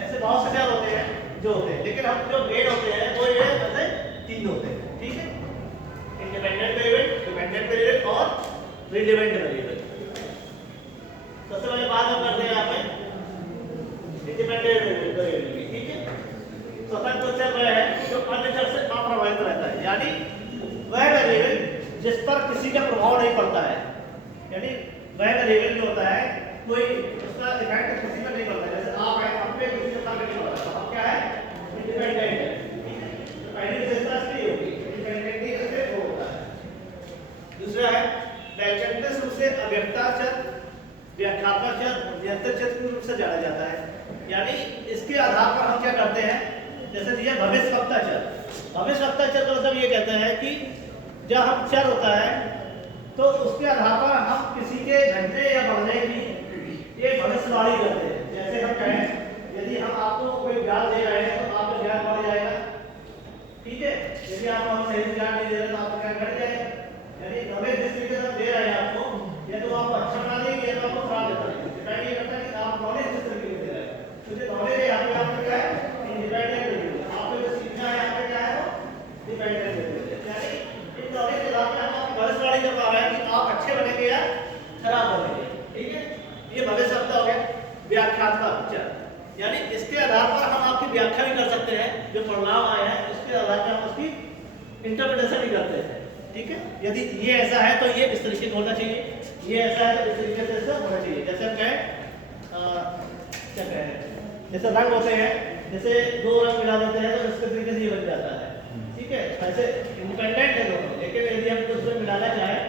ऐसे बहुत से चर होते हैं जो होते हैं, लेकिन हम जो मेन होते हैं वो ये जैसे तीन होते हैं, ठीक है। इंडिपेंडेंट वेरिएबल, डिपेंडेंट वेरिएबल और रिलेवेंट वेरिएबल। सबसे पहले बात हम करते हैं यहाँ पे इंडिपेंडेंट वेरिएबल की, ठीक है। स्वतंत्र चर वह है जो अन्य चर से अप्रभावित रहता है, यानी वह वेरिएबल जिस पर किसी का प्रभाव नहीं पड़ता है, यानी वह वेरिएबल जो होता है कोई उसका इफेक्ट किसी पर नहीं पड़ता है। जैसे आप हैं, आप पे किसी का फर्क नहीं पड़ता, आप क्या है, इंडिपेंडेंट है, ठीक है। तो पहली विशेषता इसकी होगी, इंडिपेंडेंटली इससे वो होता है। दूसरा है वैकल्पिक रूप से अव्यक्ता चर, व्याख्यात्मक चर, नियंत्रण चर के रूप से जाना जाता है। यानी इसके आधार पर हम क्या करते हैं, जैसे दिया भविष्यवक्ता चर। भविष्यवक्ता चर का मतलब ये कहते हैं कि जब हम चर होता है तो उसके आधार पर हम किसी के घटने या बढ़ने की एक भविष्यवाणी करते हैं। जैसे हम कहें, यदि हम आपको कोई ज्ञान दे रहे हैं तो आपका ज्ञान बढ़ जाएगा, ठीक है। यदि आप हम सही ज्ञान नहीं दे रहे तो आपका ज्ञान घट जाएगा। यानी हमें जिस तरीके से हम दे रहे हैं आपको, या तो आपको अच्छा बना देंगे या तो आपको खराब देता है। डिपेंड ये करता है कि आप नॉलेज किस तरीके से दे रहे हैं। तो जो नॉलेज है यहाँ पे आपका क्या है, इंडिपेंडेंट वेरिएबल। आपको जो सीखना है यहाँ पे क्या है, वो डिपेंडेंट वेरिएबल। यानी इन नॉलेज के आधार पर हम आपकी भविष्यवाणी कर पा रहे हैं कि आप अच्छे बनेंगे या खराब बनेंगे, ठीक है। ये भविष्यवक्ता हो गया। व्याख्यात्मक चर, यानी इसके आधार पर हम आपकी व्याख्या भी कर सकते हैं, जो परिणाम आए हैं उसके आधार पर हम उसकी इंटरप्रिटेशन भी करते हैं, ठीक है। यदि ये ऐसा है तो ये इस तरीके से होना चाहिए, ये ऐसा है तो इस तरीके से ऐसा होना चाहिए। जैसे हम कहें क्या कहें, जैसे रंग होते हैं, जैसे दो रंग मिला देते हैं तो इसके तरीके से ये बन जाता है, ठीक है। ऐसे इंडिपेंडेंट है दोनों, लेकिन यदि हम कुछ में मिलाना चाहें,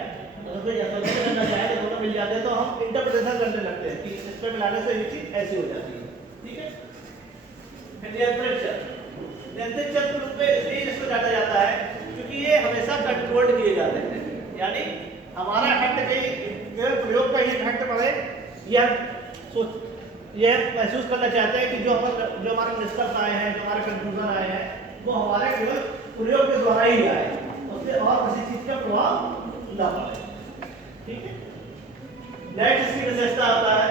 अगर कोई ऐसा करना चाहे तो दोनों मिल जाते हैं, तो हम इंटरप्रिटेशन करने लगते हैं कि इसमें मिलाने से ये चीज ऐसी हो जाती है, ठीक है। नियंत्रण चर, नियंत्रण चर के रूप में इसलिए इसको जाना जाता है क्योंकि ये हमेशा कंट्रोल्ड किए जाते हैं। यानी हमारा इफेक्ट कहीं प्रयोग का ये इफेक्ट पड़े, ये महसूस करना चाहते हैं कि जो हमारे निष्कर्ष आए हैं, जो हमारे कंक्लूजन आए हैं, वो हमारे केवल प्रयोग के द्वारा ही आए, उससे और किसी चीज का प्रभाव ना पड़े, ठीक है। नेक्स्ट इसकी विशेषता आता है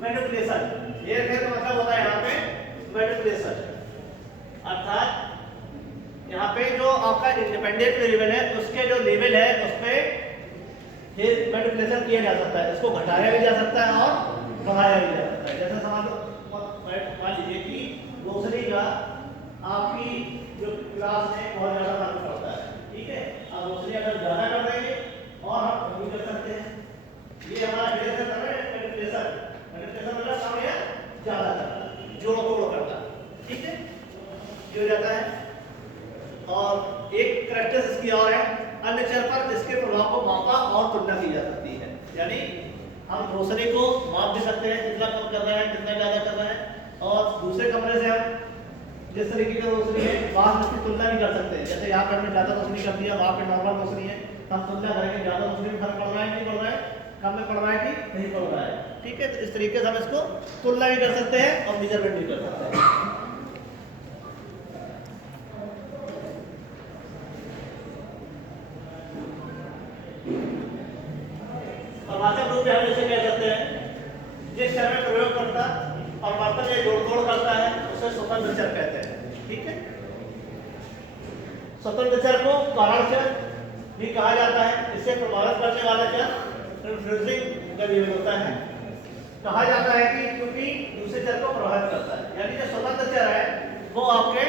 मैनिपुलेशन। ये का मतलब होता है यहाँ पे मैनिपुलेशन, अर्थात यहाँ पे जो आपका इंडिपेंडेंट वेरिएबल है उसके जो लेवल है उस पे फिर मैनिपुलेशन किया जा सकता है, इसको घटाया भी जा सकता है और बढ़ाया भी जा सकता है। जैसे मान लीजिए कि ग्रोसरी का आपकी जो क्लास में बहुत ज़्यादा फर्क पड़ता है, ठीक है। अब ग्रोसरी अगर ज़्यादा कर देंगे और हम कम भी कर सकते हैं। ये हमारा मैनिपुलेशन मतलब काम है ज़्यादा करता है, जोड़ तोड़ करता है, ठीक है, जो जाता है। और एक कैरेक्टरिस्टिक इसकी और है, अन्य चर पर इसके प्रभाव को मापा और तुलना की जा सकती है। यानी हम ग्रोसरी को माप भी सकते हैं, कितना कम कर रहा है, कितना ज़्यादा कर रहा है, और दूसरे कमरे से हम जिस तरीके का रोशनी है वहाँ उसकी तुलना भी कर सकते हैं। जैसे यहाँ पे हमने ज़्यादा रोशनी कर दिया, वहाँ पे नॉर्मल रोशनी है, तो हम तुलना करेंगे ज़्यादा रोशनी में फर्क पड़ रहा है नहीं पड़ रहा है, कम में पड़ रहा है कि नहीं पड़ रहा है, ठीक है। तो इस तरीके से हम इसको तुलना भी कर सकते हैं और मेजरमेंट भी कर सकते हैं। और वास्तविक रूप में हम इसे कह सकते हैं जिस चर में प्रयोग करता और बर्तन ये जोड़ तोड़ करता है उसे स्वतंत्र चर कहते हैं, ठीक है। स्वतंत्र चर को कारण चर भी कहा जाता है। इसे प्रभावित करने वाला चर इन्फ्लुएंसिंग वेरिएबल होता है। कहा जाता है कि क्योंकि दूसरे चर को प्रभावित करता है, यानी जो स्वतंत्र चर है वो आपके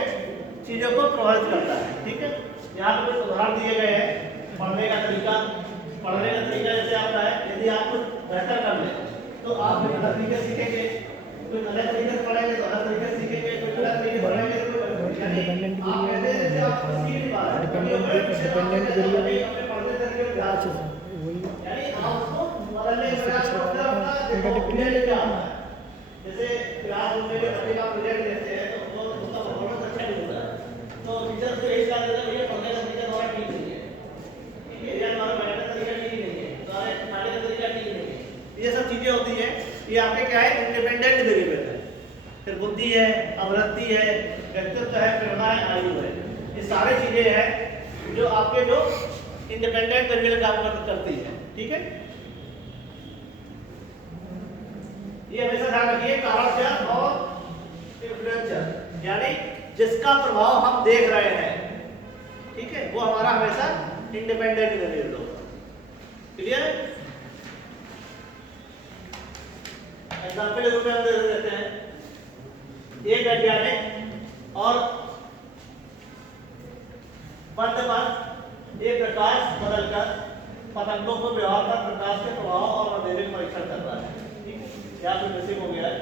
चीजों को प्रभावित करता है, ठीक है। यहाँ पे कुछ उदाहरण दिए गए हैं। पढ़ने का तरीका जैसे आपका है, यदि आप कुछ बेहतर कर ले तो आप कुछ अलग तरीके सीखेंगे, कोई अलग तरीके से पढ़ेंगे तो अलग तरीके से सीखेंगे, कोई अलग तरीके से पढ़ेंगे तो डिपेंडेंट जैसे क्लास में बच्चे का प्रोजेक्ट लेते हैं तो उसका परफॉर्मेंस अच्छा नहीं होता है, तो टीचर से यही कहा जाता है भैया पढ़ने का तरीका हमारा ठीक नहीं है, ठीक है, या हमारा पढ़ने का तरीका ठीक नहीं है, हमारे खाने का तरीका ठीक नहीं है। ये सब चीजें होती हैं, ये आपके क्या है, इंडिपेंडेंट वेरिएबल है। फिर बुद्धि है, अवृत्ति है, व्यक्तित्व है, प्रेरणा है, आयु है, ये सारी चीजें हैं जो आपके जो इंडिपेंडेंट वेरिएबल काम करती है, ठीक है। ये हमेशा ध्यान रखिए, कारण चर और इन्फ्लुएंसर, यानी जिसका प्रभाव हम देख रहे हैं, ठीक है, वो हमारा हमेशा इंडिपेंडेंट वेरिएबल होगा। क्लियर है? एग्जांपल के रूप में हम दे देते हैं, एक वैज्ञानिक और बंद पर एक प्रकाश बदलकर पतंगों को व्यवहार कर प्रकाश के प्रभाव और अंधेरे का परीक्षण कर रहा है, ठीक है। क्या तो बेसिक हो गया है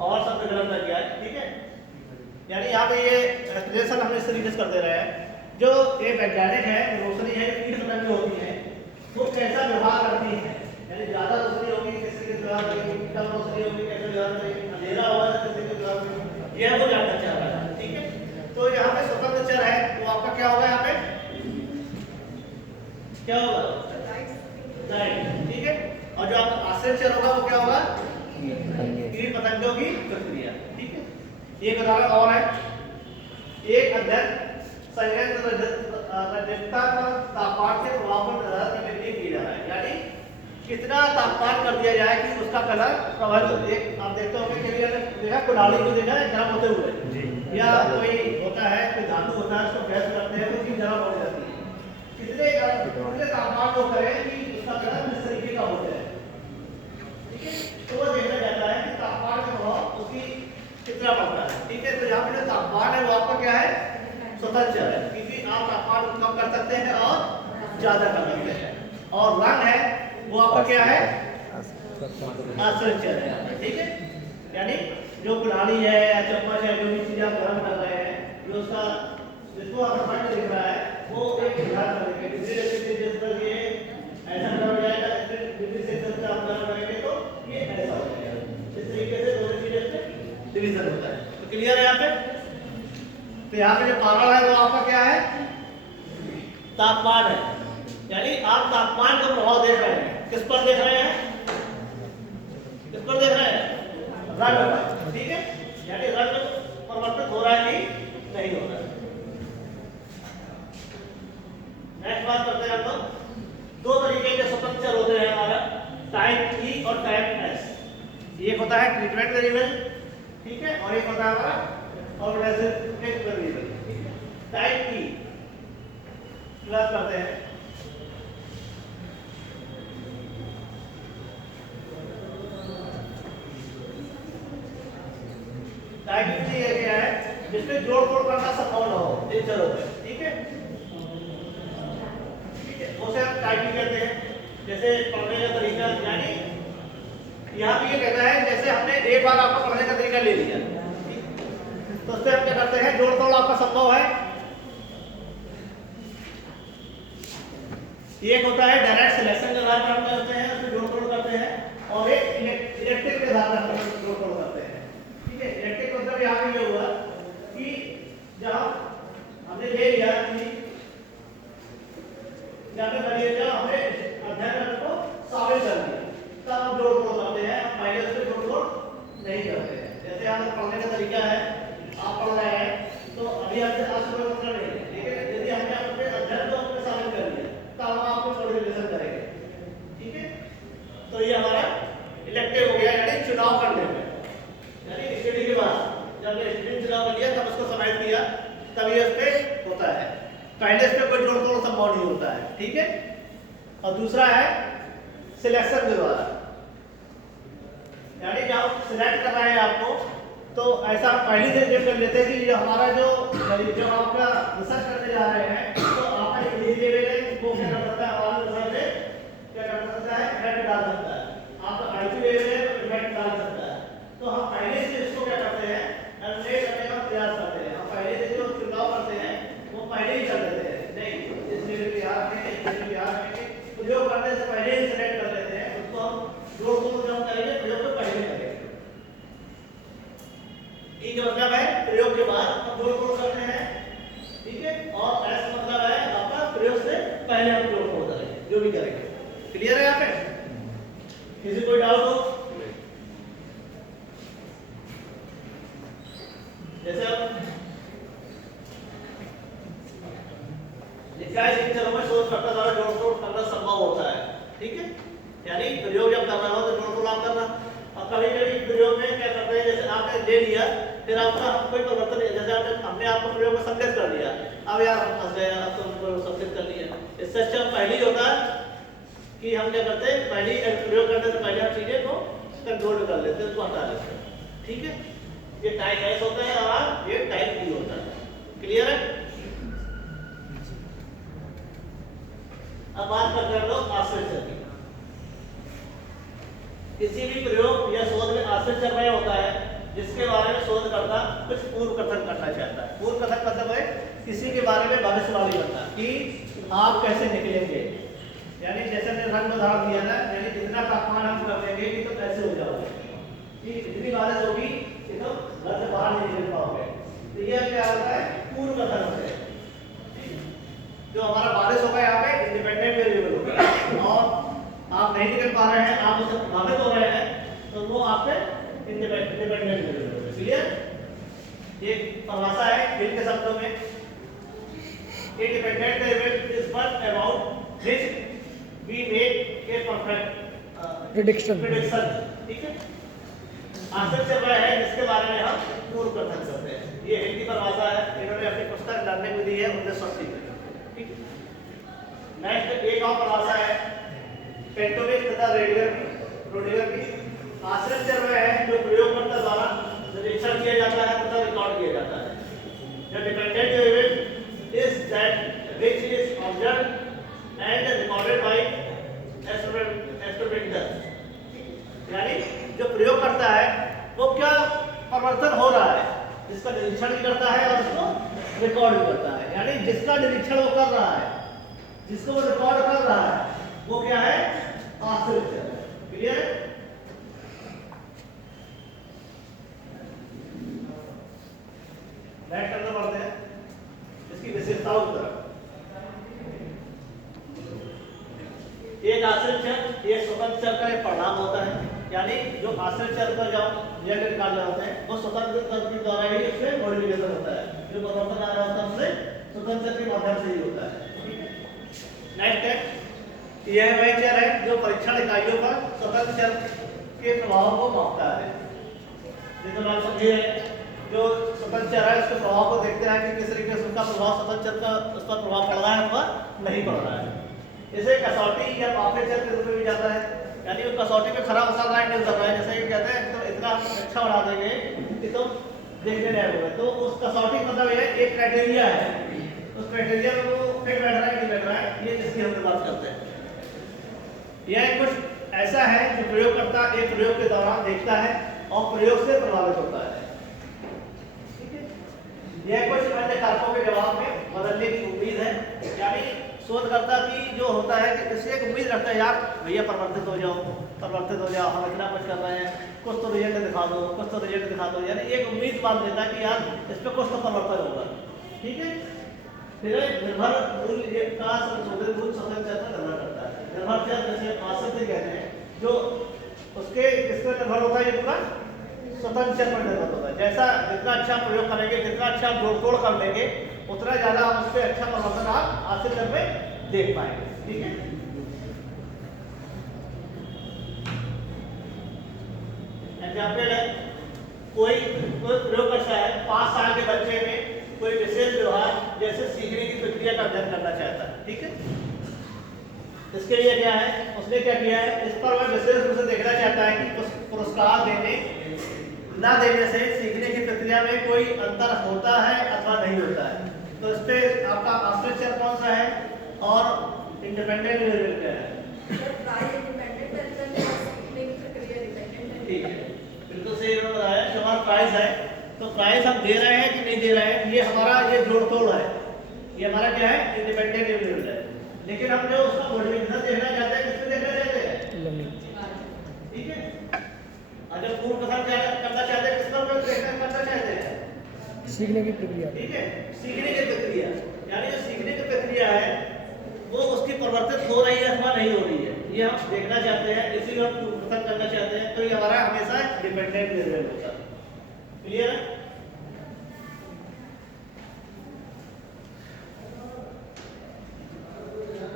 और शब्द गलत लग गया है, ठीक है। यानी यहाँ पे ये एक्सप्लेनेशन हम इस तरीके से कर दे रहे हैं, जो एक वैज्ञानिक है, रोशनी है, कीट पतंग होती है, वो कैसा व्यवहार करती है, यानी ज्यादा रोशनी होगी किस तरीके से व्यवहार करेगी, कम रोशनी होगी कैसे व्यवहार करेगी, अंधेरा होगा किस तरीके से व्यवहार करेगी, यह वो जानना चाह रहा है, ठीक है। तो यहाँ पे स्वतंत्र चर है, तो आपका क्या होगा, यहाँ पे क्या होगा, राइट, ठीक है। और जो आपका आश्रित चर होगा वो क्या होगा, कीट पतंगों की प्रक्रिया, ठीक है। एक उदाहरण और है, एक अध्ययन संयंत्र रजकता पर तापमान के प्रभाव पर निर्धारित करने के लिए किया जा रहा है, यानी कितना तापमान कर दिया जाए कि उसका कलर प्रभावित हो। एक आप देखते होंगे कि देखा कुल्हाड़ी को देखा है गर्म होते हुए, या कोई होता है कोई धातु होता है उसको गैस करते हैं तो उसकी गर्म हो जाती है, कितने तापमान को करें कि उसका कलर किस तरीके का हो जाए, ठीक है। तो वो देखा जाता है कि तापमान का प्रभाव उसकी कितना पड़ता है, ठीक है। तो यहाँ पे जो तापमान है वो आपका क्या है, स्वतंत्र है, क्योंकि आप तापमान को कम कर सकते हैं और ज्यादा कर सकते हैं। और रंग है वो आपका क्या है, आश्रित चर है, ठीक है। यानी जो कुल्हाड़ी है या चम्मच है, जो भी चीज आप गर्म कर रहे हैं, जो उसका जिसको आप रंग दिख रहा है वो एक ध्यान करेंगे, जिस पर ये ऐसा गर्म जाएगा, डिग्री सेल्सियस पे आप गर्म करेंगे तो ये ऐसा हो जाएगा। इस तरीके से दोनों चीजें में डिवीजन होता है। तो क्लियर है यहाँ पे। तो यहाँ पे जो कारण है वो आपका क्या है, तापमान है, यानी आप तापमान का प्रभाव देख रहे हैं, किस पर देख रहे हैं, किस पर देख रहे हैं, रंग पर, ठीक है। यानी रंग परिवर्तित हो रहा है कि नहीं हो रहा है। नेक्स्ट बात करते हैं हम लोग, दो तरीके के स्वतंत्र चर होते हैं हमारा, टाइप ई और टाइप एस। एक होता है ट्रीटमेंट वेरिएबल, ठीक है, और एक होता है हमारा ऑर्गेनाइजेशन वेरिएबल। टाइप ई करते हैं। टाइपिंग दिया गया है जिसमें जोड़ तोड़ करना संभव न हो इन चरों पे, ठीक है। उसे हम टाइपिंग कहते हैं। जैसे पढ़ने का तरीका, यानी यहाँ पे ये कहता है जैसे हमने एक बार आपका पढ़ने का तरीका ले लिया, तो उससे हम क्या करते हैं, जोड़ तोड़ आपका संभव है। एक होता है डायरेक्ट सिलेक्शन के आधार पर हम करते हैं, उसमें जोड़ तोड़ करते हैं, और एक इलेक्ट्रिक के आधार पर हम जोड़ तोड़ करते हैं, ठीक है। इलेक्ट्रिक मतलब यहाँ पे ये हुआ कि जब हमने ले लिया कि जब हमने अध्ययन को शामिल कर लिया, तब हम जोड़ तोड़ करते हैं। हम पहले उससे जोड़ तोड़ नहीं करते हैं। जैसे हम पढ़ने का तरीका है, आप पढ़ रहे हैं तो अभी आपसे आज कोई मतलब नहीं है, ठीक है। यदि हमने अपने अध्ययन को अपने शामिल कर लिया तब हम आपको मॉड्यूलेशन करेंगे, ठीक है। तो ये हमारा इलेक्टिव हो गया, यानी चुनाव करने में, यानी स्टडी के बाद जब हमने स्टडी चुनाव कर लिया तब उसको समाहित किया, तब ये उस पे होता है। पहले इस पे कोई जोड़ तोड़ संभव नहीं होता है, ठीक है। और दूसरा है सिलेक्शन के द्वारा, यानी जब सिलेक्ट कर रहे हैं आपको, तो ऐसा पहले से देख कर लेते हैं कि ये हमारा जो आपका रिसर्च करने जा रहे हैं, तो आपका एक लेवल है वो क्या कर सकता है, हमारा रिसर्च में क्या कर सकता है, इफेक्ट डाल सकता है। आपका आईक्यू लेवल है तो इफेक्ट डाल सकता है। तो हम पहले से इसको क्या करते हैं, एनालाइज करने का प्रयास करते हैं। हम पहले से जो चुनाव करते हैं वो पहले ही कर देते हैं, नहीं इस लेवल पे याद रखेंगे, इस लेवल पे याद रखेंगे, तो जो करने से पहले ही सिलेक्ट कर लेते हैं। उसको हम जोड़ तोड़ जब करेंगे प्रयोग को पहले करेंगे। ई का मतलब है प्रयोग के बाद हम जोड़ तोड़ करते हैं, ठीक है। और एस मतलब है आपका प्रयोग से पहले हम जोड़ तोड़ करेंगे, जो भी करेंगे। क्लियर है यहाँ पे? किसी कोई डाउट हो? जैसे अब चलो मैं सोच करता था जोड़ तोड़ करना संभव होता है, ठीक है। यानी प्रयोग जब करना हो तो जोड़ तोड़ आप करना। और कभी कभी प्रयोग में क्या करते हैं, जैसे आपने ले लिया, फिर आपका कोई परिवर्तन नहीं, जैसे हमने आपको प्रयोग में संकेत कर दिया, अब यार हम फंस गए, अब तो हमको संकेत कर लिया। इससे अच्छा पहले ही होता है कि हम क्या करते हैं, पहले प्रयोग करने से पहले हम चीजें को कंट्रोल कर लेते हैं, उसको हटा लेते हैं, ठीक है। ये टाइप एस होता है और ये टाइप बी होता है। क्लियर है? अब बात करते हैं लोग आश्रित चर की। किसी भी प्रयोग या शोध में आश्रित चर वह होता है जिसके बारे में शोधकर्ता कुछ पूर्व कथन करना चाहता है। पूर्व कथन मतलब है किसी के बारे में भविष्यवाणी करना कि आप कैसे निकलेंगे, यानी जैसे मैंने रंग उदाहरण दिया ना, यानी जितना तापमान हम कर देंगे कि तो कैसे हो जाओगे, कि जितनी बारिश होगी कि तो घर से बाहर नहीं निकल पाओगे। तो ये क्या होता है, पूर्व कथन होते हैं। जो हमारा बारिश होगा यहाँ पे इंडिपेंडेंट वेरिएबल होगा, और आप नहीं निकल पा रहे हैं, आप उससे प्रभावित हो रहे हैं, तो वो आपके इंडिपेंडेंट वेरिएबल होगा। क्लियर? ये परिभाषा है हिल के शब्दों में, independent variable is one about which we make a perfect prediction, ठीक है। आश्रित चर वह है जिसके बारे में हम पूर्व कथन करते हैं। ये हिल की परिभाषा है, इन्होंने अपनी पुस्तक लर्निंग में दी है 1980 में, ठीक है। नेक्स्ट एक और परिभाषा है पेंटोनिक तथा रोडिगर की। आश्रित चर वह है जो प्रयोगकर्ता द्वारा निरीक्षण किया जाता है तथा रिकॉर्ड किया जाता है। The dependent variable is that which is observed and recorded by experimenter. यानी जो प्रयोग करता है वो क्या परिवर्तन हो रहा है, जिसका निरीक्षण भी करता है और उसको रिकॉर्ड भी करता है। यानी जिसका निरीक्षण वो कर रहा है, जिसको वो रिकॉर्ड कर रहा है, वो क्या है, आश्रित चर। क्लियर? नेक्स्ट करना पड़ते हैं इसकी विशेषताओं की तरफ। एक आश्रित चर एक स्वतंत्र चर का एक परिणाम होता है, यानी जो आश्रित चर पर जब रिजल्ट निकाले जाते हैं वो स्वतंत्र चर के द्वारा ही उससे मॉडिफिकेशन होता है। जो परिवर्तन आ रहा होता है उससे स्वतंत्र चर के माध्यम से ही होता है, ठीक है। नेक्स्ट है यह वह चर है जो परीक्षण इकाइयों पर स्वतंत्र चर के प्रभाव को मापता है। जैसे आप समझिए जो स्वतंत्र चर है उसके प्रभाव को देखते हैं कि किस तरीके से उसका उसका प्रभाव स्वतंत्र चर का उस पर प्रभाव पड़ रहा है अथवा नहीं पड़ रहा है। इसे कसौटी या मापे चर के रूप में भी जाता है, यानी वो कसौटी पे खरा उतर रहा है नहीं उतर रहा है, जैसे कि कहते हैं तो इतना अच्छा बढ़ा देंगे कि तुम देखने लायक होगा। तो उस कसौटी का मतलब ये एक क्राइटेरिया है, उस क्राइटेरिया में वो फिट बैठ रहा है नहीं बैठ रहा है, ये जिसकी हम बात करते हैं। यह कुछ ऐसा है जो प्रयोगकर्ता एक प्रयोग के दौरान देखता है और प्रयोग से प्रभावित होता है। ठीक है, यह कुछ अन्य कारकों के जवाब में बदलने की उम्मीद है, यानी शोधकर्ता की जो होता है कि किसी एक उम्मीद रखता है यार भैया परिवर्तित हो जाओ, हम इतना कुछ कर रहे हैं, कुछ तो रिजल्ट दिखा दो, कुछ तो रिजल्ट दिखा दो, यानी एक उम्मीद मान देता है कि यार इस पर कुछ तो परिवर्तन होगा। ठीक है, फिर निर्भर मूल्य का संशोधित मूल्य स्वतंत्र चर पर निर्भर करता है। निर्भर चर जैसे आश्रित कहते हैं, जो उसके किस पर निर्भर होता है, ये पूरा स्वतंत्र चर पर निर्भर होता है। जैसा जितना अच्छा प्रयोग करेंगे, जितना अच्छा जोड़ तोड़ कर देंगे, उतना ज्यादा आप उस पर अच्छा परिवर्तन आप आश्रित चर में देख पाएंगे। ठीक है, एग्जाम्पल है कोई प्रयोग करता है 5 साल के बच्चे में कोई विशेष व्यवहार जैसे सीखने की प्रक्रिया का अध्ययन करना चाहता है। ठीक है, इसके लिए क्या है, उसने क्या किया है, इस पर वह विशेष रूप से देखना चाहता है कि पुरस्कार देने ना देने से सीखने की प्रक्रिया में कोई अंतर होता है अथवा नहीं होता है। तो इस पे आपका आश्रित चर कौन सा है और इंडिपेंडेंट वेरिएबल क्या है? ठीक है, बिल्कुल सही उन्होंने बताया कि हमारा प्राइस है, तो प्राइस हम दे रहे हैं कि नहीं दे रहे हैं, ये हमारा ये जोड़ तोड़ है, ये हमारा क्या है, इंडिपेंडेंट वेरिएबल है। लेकिन हम जो उसका मॉडिफिकेशन देखना चाहते हैं, किसमें देखना चाहते हैं? ठीक है, अगर पूर्ण कथन करना चाहते हैं, किस पर करना चाहते हैं? सीखने की प्रक्रिया। ठीक है, सीखने की प्रक्रिया, यानी जो सीखने की प्रक्रिया है वो उसकी परिवर्तित हो रही है अथवा नहीं हो रही है, ये हम देखना चाहते हैं, इसी को हम पूर्वकथन करना चाहते हैं। तो ये हमारा हमेशा डिपेंडेंट वेरिएबल होता है। क्लियर है?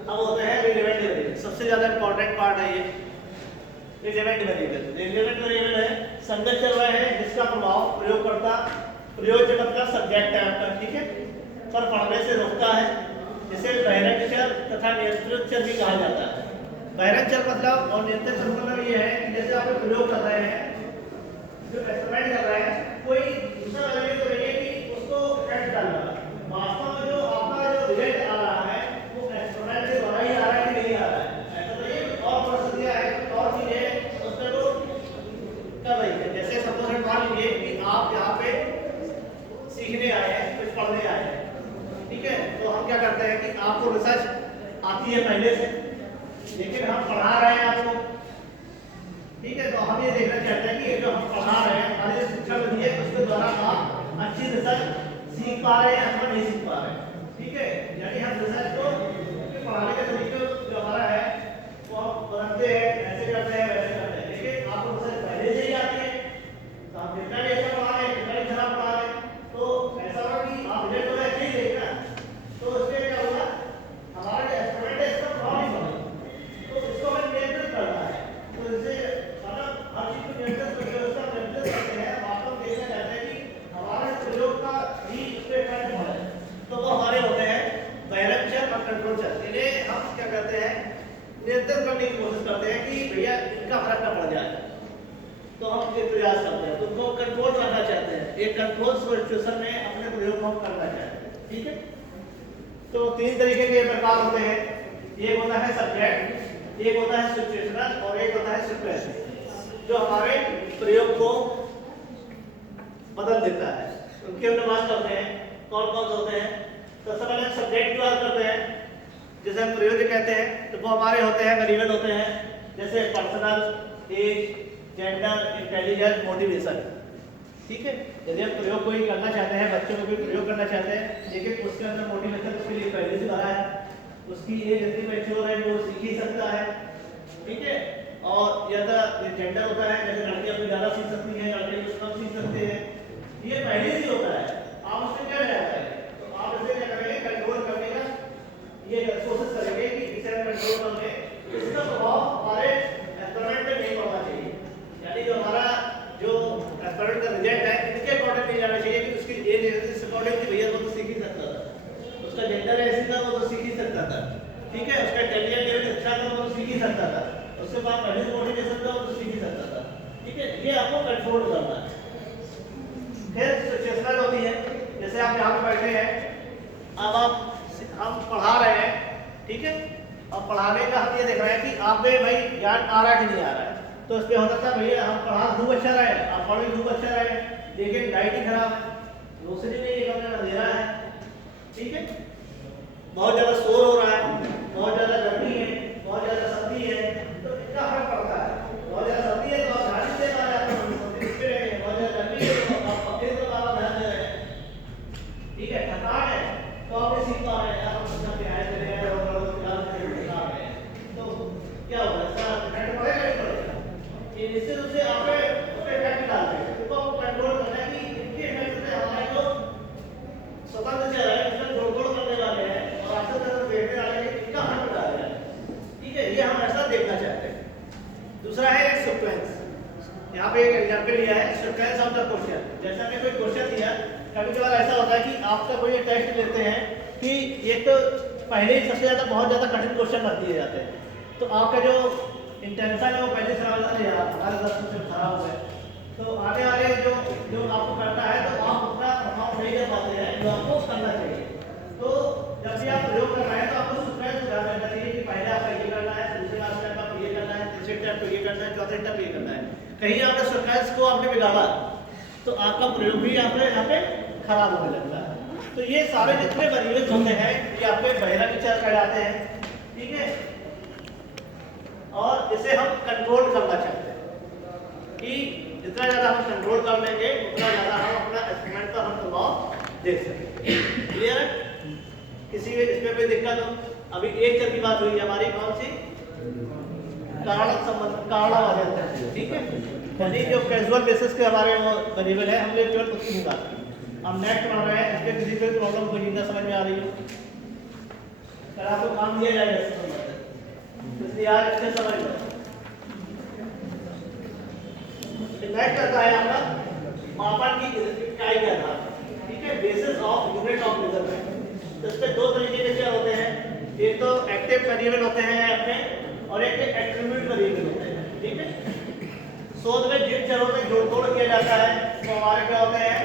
अब होते हैं रिलेवेंट वेरिएबल, सबसे ज्यादा इंपॉर्टेंट पार्ट है ये रिलेवेंट वेरिएबल। रिलेवेंट वेरिएबल है संगत चर वह है जिसका प्रभाव प्रयोगकर्ता प्रयोज्य मतलब सब्जेक्ट है आपका, ठीक है, पर पढ़ने से रोकता है, जिसे बहिरंग चर तथा नियंत्रित चर भी कहा जाता है। बहिरंग चर मतलब और नियंत्रित चर मतलब ये है कि जैसे आप प्रयोग कर रहे हैं, जो एक्सपेरिमेंट कर रहे हैं, कोई दूसरा वेरिएबल तो नहीं है कि उसको ऐड करना, वास्तव में जो आपका जो रिजल्ट आ रहा है वो एक्सपेरिमेंट के द्वारा ही आ रहा है कि नहीं आ रहा है, ऐसा तो नहीं और परिस्थितियां है, और चीजें उसमें वो कर रही है। जैसे सपोज मान लीजिए कि आप यहाँ पे सीखने आए हैं, कुछ पढ़ने आए हैं, ठीक है, तो हम क्या करते हैं कि आपको रिसर्च आती है पहले से, लेकिन हम पढ़ा रहे हैं आपको, ठीक है, तो हम ये देखना चाहते हैं कि जो हम पढ़ा रहे हैं, हमारी शिक्षा विधि है, उसके द्वारा आप अच्छी रिसर्च सीख पा रहे हैं अथवा नहीं सीख पा रहे हैं। ठीक है, यानी हम रिसर्च को पढ़ाने के तरीके जो हमारा है वो हम बदलते हैं, ऐसे करते हैं वैसे करते हैं, लेकिन आपको रिसर्च पहले से ही आती है, तो आप जितना भी अच्छा पढ़ा रहे हैं, जितना भी खराब पढ़ा रहे हैं, तो ऐसा होगा कि आप रिजल्ट तो ऐसे ही देखना, तो उससे क्या होगा, हमारा जो एक्सपेरिमेंट है इसका प्रभाव नहीं पड़ेगा, तो इसको हमें नियंत्रित करना है। तो इससे मतलब हर चीज को नियंत्रित करके उसका नियंत्रित करते हैं, वास्तव में देखना चाहते हैं कि हमारे प्रयोग का ही उस पर इफेक्ट पड़ा है, तो वो हमारे होते हैं बहिरंग चर और कंट्रोल चर। इन्हें हम क्या करते हैं, नियंत्रित करने की कोशिश करते हैं कि भैया इनका फर्क न पड़ जाए, तो हम ये प्रयास करते हैं, तो उनको कंट्रोल करना चाहते हैं, एक कंट्रोल सिचुएशन में अपने प्रयोग को हम करना चाहते हैं। ठीक है, तो 3 तरीके के प्रकार होते हैं, एक होता है सब्जेक्ट, एक होता है सिचुएशनल और एक होता है सिक्वेंस, जो हमारे प्रयोग को बदल देता है। उनकी हम बात करते हैं, कौन कौन होते हैं। तो सबसे पहले सब्जेक्ट की बात करते हैं, जैसे हम प्रयोग कहते हैं, तो वो हमारे होते हैं वेरिएबल होते हैं, जैसे personal, age, gender, intelligence, motivation. ठीक है, यदि हम प्रयोग कोई करना चाहते हैं, बच्चों को भी प्रयोग करना चाहते हैं, लेकिन उसके अंदर मोटिवेशन उसके लिए पहले से भरा है, उसकी एज इतनी मैच्योर है वो सीख ही सकता है। ठीक है, और या तो जेंडर होता है, जैसे लड़कियां भी ज़्यादा सीख सकती हैं, लड़के कुछ कम सीख सकते हैं, ये पहले से होता है, आप उसमें क्या जाता है, तो आप इसे क्या करेंगे, कंट्रोल करने का ये कोशिश करेंगे कि इसे कंट्रोल करने, इसका प्रभाव हमारे एक्सपेरिमेंट में नहीं पड़ना चाहिए, यानी जो हमारा जो एक्सपेरिमेंट का रिजल्ट है इसके अकॉर्डिंग नहीं जाना चाहिए कि उसकी एज इस अकॉर्डिंग भैया वो तो सीख ही सकता था, सकता था, ठीक है, उसका टेलियर लेवल अच्छा था वो सीख ही सकता था, उसके बाद पहले मोटिवेशन था वो सीख ही सकता था, ठीक है, ये आपको कंट्रोल करना है। फिर सिचुएशनल होती है, जैसे आप यहाँ पे बैठे हैं, अब हम पढ़ा रहे हैं, ठीक है, और पढ़ाने का हम ये देख रहे हैं कि आप में भाई ज्ञान आ रहा है कि नहीं आ रहा है, तो इसमें हो सकता है भैया हम पढ़ा खूब अच्छा रहे, आप पढ़ भी खूब अच्छा रहे, लेकिन डाइट ही खराब है, रोशनी नहीं है, कमरे में अंधेरा है, ठीक है, बहुत ज़्यादा शोर हो रहा है, बहुत ज़्यादा गर्मी है, बहुत ज़्यादा सर्दी है, तो इतना फर्क पड़ता है। बहुत ज़्यादा सर्दी है तो आप ध्यान नहीं दे पा रहे हैं, बहुत ज़्यादा गर्मी है तो आप पढ़ने पर ज़्यादा ध्यान दे रहे हैं, ठीक है, थकान है तो आप सीख पा रहे हैं, आप अपना प्यार चले गए और सिखा रहे हैं, तो क्या होगा, इसका इफेक्ट पड़ेगा नहीं पड़ेगा, ये निश्चित रूप से आप पे इफेक्ट डालते हैं, तो आपको कंट्रोल करना है कि इनके इफेक्ट से हमारे जो स्वतंत्र चल रहा है उसमें जोड़ करने वाले हैं और आपसे तरफ देखने वाले हैं, इनका हट डाल रहा है, ठीक है, ये हम ऐसा देखना चाहते हैं। दूसरा है सीक्वेंस, यहाँ पे एक एग्जांपल लिया है, सीक्वेंस ऑफ द क्वेश्चन, जैसा कि कोई क्वेश्चन दिया, कभी कभार ऐसा होता है कि आपका कोई टेस्ट लेते हैं कि एक तो पहले ही सबसे ज़्यादा बहुत ज़्यादा कठिन क्वेश्चन रख दिए जाते हैं, तो आपका जो इंटेंशन है वो पहले से हमारे 10 क्वेश्चन खराब हुए, तो आने वाले जो आपको करना है तो आप उतना परफॉर्म नहीं कर पाते हैं जो आपको करना चाहिए, तो जब भी आप प्रयोग कर रहे हैं तो आपको सीक्वेंस ध्यान रखना चाहिए कि पहले आपका ये करना है, दूसरे स्टेप आपको ये करना है, तीसरे स्टेप को ये करना है, चौथे स्टेप ये करना है, कहीं आपने सीक्वेंस को आपने बिगाड़ा तो आपका प्रयोग भी आपने यहाँ पे खराब होने लगता है। तो ये सारे जितने वेरिएबल्स होते हैं ये आपके बहिरा विचार कहलाते हैं, ठीक है, और इसे हम कंट्रोल करना चाहते हैं कि जितना ज़्यादा हम कंट्रोल कर लेंगे उतना ज़्यादा हम अपना एक्सपेरिमेंट पर हम दबाव दे सकते। क्लियर है? किसी में इसमें कोई दिक्कत हो? अभी एक चर की बात हुई हमारी, कौन सी? कारण संबंध, कारण, ठीक है, यानी जो कैजुअल बेसिस के हमारे वो वेरिएबल है, हमने केवल कुछ नहीं बात की। हम नेक्स्ट पढ़ रहे हैं, इसके किसी कोई प्रॉब्लम कोई नहीं समझ में आ रही हो, अगर आपको काम दिया जाएगा इससे संबंधित, इसलिए आज अच्छे समझ लो। नेक्स्ट आता है आपका मापन की इकाई के आधार, ठीक है, basis of unit of measurement. तो इसमें दो तरीके के क्या होते हैं, एक तो एक्टिव वेरिएबल होते हैं अपने और एक एट्रीब्यूट वेरिएबल होते हैं, ठीक है। शोध में जिन चरों में जोड़ तोड़ किया जाता है तो हमारे क्या होते हैं,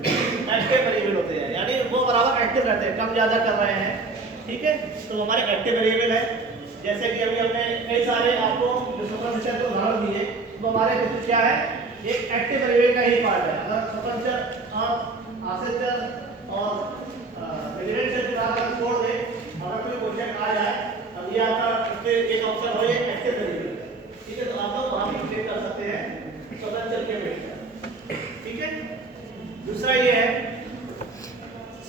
एक्टिव वेरिएबल होते हैं, यानी वो बराबर एक्टिव रहते हैं, कम ज्यादा कर रहे हैं, ठीक है, तो हमारे एक्टिव वेरिएबल है। जैसे कि अभी हमने कई सारे आपको जो स्वतंत्र के उदाहरण दिए, तो हमारे कुछ क्या है, एक एक्टिव वेरिएबल का ही पार्ट है। अगर स्वतंत्र आश्रित और वेरिएबल से अगर छोड़ दे, अगर कोई क्वेश्चन आ जाए, अब ये आपका इसमें एक ऑप्शन हो, ये एक्टिव वेरिएबल, ठीक है, तो आप लोग वहां भी चेक कर सकते हैं स्वतंत्र के बेटा, ठीक है। दूसरा ये है,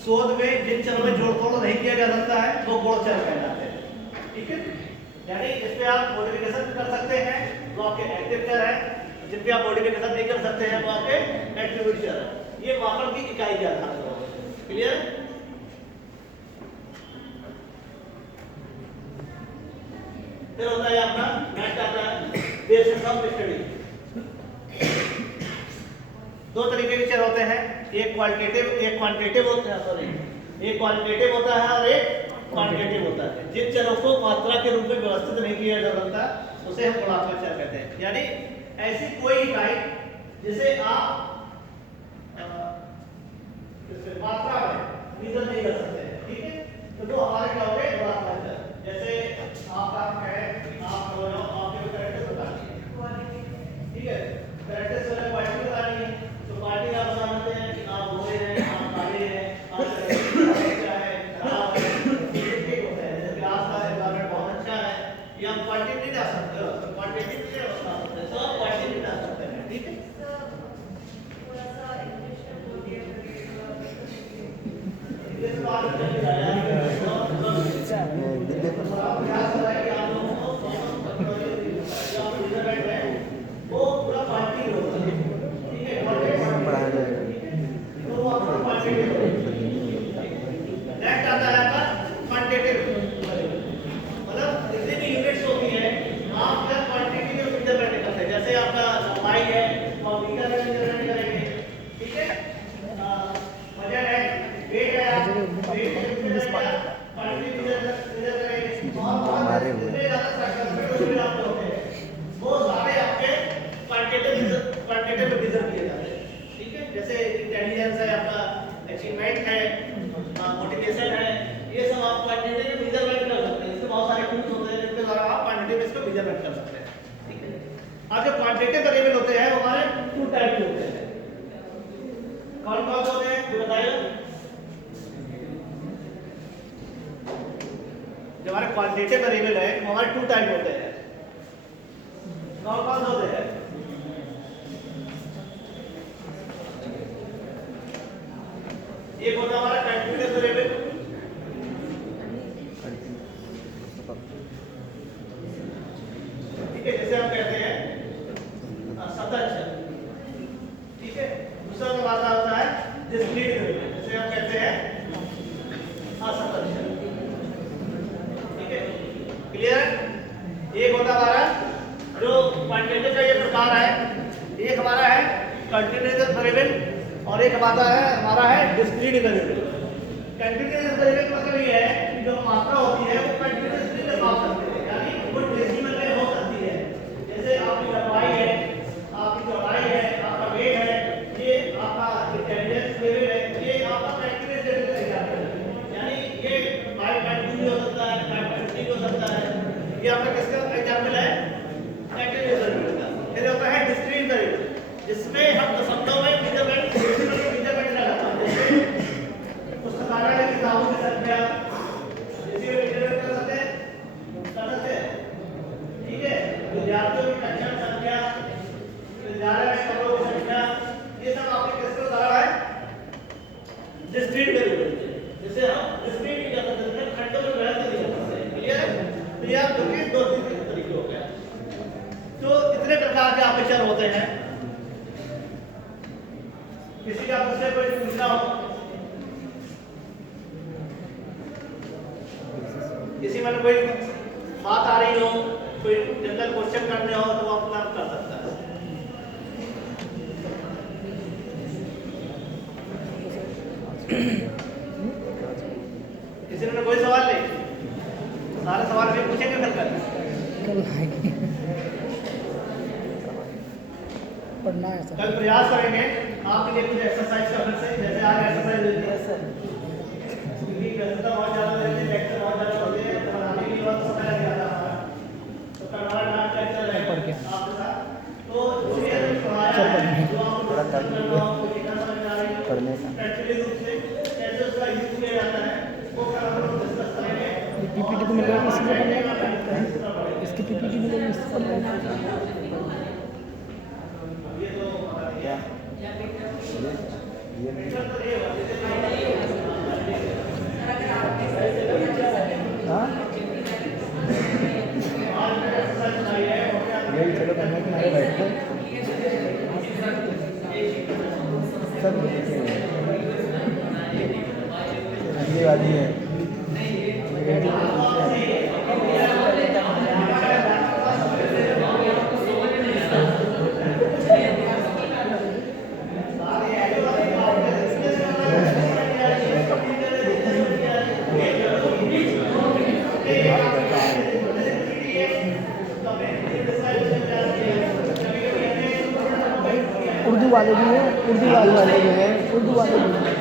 शोध में जिन चरों में जोड़ तोड़ नहीं किया जा सकता है वो गौड़ चर कहलाते हैं, ठीक है, यानी इस पे आप मॉडिफिकेशन कर सकते हैं, वो आपके एक्टिव चर है, जिन पे आप मॉडिफिकेशन नहीं कर सकते हैं वो आपके एट्रीब्यूट चर है। ये मापन की इकाई के आधार पर होगा, क्लियर? फिर होता है आपका नेक्स्ट आता है बेसिस ऑफ स्टडी। दो तरीके के चर होते हैं, एक क्वालिटेटिव एक क्वांटिटेटिव होता है, सॉरी, एक क्वालिटेटिव होता है और एक क्वांटिटेटिव होता है। जिन चरों को मात्रा के रूप में व्यवस्थित नहीं किया जा सकता उसे हम गुणात्मक चर कहते हैं, यानी ऐसी कोई इकाई जिसे आप मात्रा में मेजर नहीं कर सकते, ठीक है, तो वो हमारे क्या हो गए, गुणात्मक चर। जैसे आपका है कि आप आपके कैरेक्टर बतानी है, ठीक है, कैरेक्टर से क्वालिटी बतानी है, तो क्वालिटी आप बताते हैं कि आप गोरे हैं, आप काले हैं, आप क्या है, खराब है, ठीक होता है, जैसे क्लास का एनवायरनमेंट बहुत अच्छा है, ये आप क्वालिटी नहीं डाल सकते हो, क्वांटिटी नहीं डाल सकते, तो आप क्वालिटी नहीं डाल सकते हैं, ठीक है। इस बात में वो पूरा क्वांटिटी होता है, ठीक है, पढ़ाया जाएगा। तो वो आपका क्वांटिटी होता है। नेक्स्ट आता है आपका क्वांटिटेटिव, मतलब जितनी भी यूनिट्स होती है आप क्या क्वांटिटी के ऊपर डिपेंड करते हैं, जैसे आपका लंबाई है और मीटर में डिपेंड करेंगे, ठीक है, वजन है, वेट है, वेट क्वांटिटी अब जो क्वांटिटेटिव वेरिएबल होते हैं वो हमारे टू टाइप के होते हैं। कौन कौन से होते हैं ये बताइए। जो हमारे क्वांटिटेटिव वेरिएबल है वो हमारे टू टाइप होते हैं। कौन कौन से होते हैं? एक होता है हमारा कंटीन्यूअस वेरिएबल, ठीक है, जैसे हम कहते हैं सतत चर, ठीक है। दूसरा हमारा होता है डिस्क्रीट वेरिएबल, जैसे हम कहते हैं असतत चर, ठीक है, क्लियर। एक होता हमारा जो क्वांटिटेटिव का ये प्रकार है, एक हमारा है कंटीन्यूअस वेरिएबल और एक हमारा है डिस्क्रीट वेरिएबल। कंटीन्यूअस वेरिएबल का मतलब ये है कि जो मात्रा होती है वो कंटीन्यूअसली में माप सकते हैं, यानी वो डेसिमल में हो सकती है। जैसे आपकी लंबाई है, आपकी चौड़ाई है, आपका वेट है, ये आपका इंटेलिजेंस लेवल है, ये आपका कंटीन्यूअस लेवल का एग्जांपल है। यानी ये 5.2 भी हो सकता है, 5.3 हो सकता है। ये आपका किसका एग्जांपल है? कंटीन्यूअस वेरिएबल का। फिर होता है डिस्क्रीट वेरिएबल, जिसमें हम दशमलव में मेजरमेंट लगाते हैं। जैसे पुस्तकालय की किताबों की संख्या, जैसे मेजरमेंट कर सकते हैं, ठीक है। विद्यार्थियों की कक्षा संख्या, विद्यालय में कमरों की संख्या, ये सब आपके किसके उदाहरण है? Discrete variable. जैसे हम डिस्क्रीट नहीं कर सकते, खंडों में वैसे नहीं कर सकते, क्लियर है। तो ये आप देखिए दो तीन तरीके हो गए। तो इतने प्रकार के आपके चर होते हैं। किसी का मुझसे कोई पूछना हो, किसी में कोई बात आ रही हो, कोई जनरल क्वेश्चन करने हो तो वो अपना कर सकता है। किसी ने कोई सवाल नहीं? सारे सवाल भी पूछेंगे कल पढ़ना है सर। कल प्रयास करेंगे आपके लिए कुछ एक्सरसाइज करने से। जैसे आज एक्सरसाइज देती है सर, क्योंकि व्यस्तता बहुत ज़्यादा रहती है, लेक्चर बहुत ज़्यादा होते हैं, तो बनाने के लिए बहुत समय लग जाता है। तो कल हमारा डांस लेक्चर है आपके साथ, तो जो भी है पढ़ाया है, जो आपको करना हो, कोई लिखना समझ आ रही हो, प्रैक्टिकली रूप से कैसे उसका यूज किया जाता है वो कल हम लोग डिस्कस करेंगे। पीपीटी तो मिलेगा इसी से बनेगा, इसकी पीपीटी मिलेगी इससे बनेगा। हाँ यही चलो करने के लिए बैठते सब अगली वाली है। उर्दू वाले भी हैं, उर्दू वाले भी हैं, उर्दू वाले भी हैं।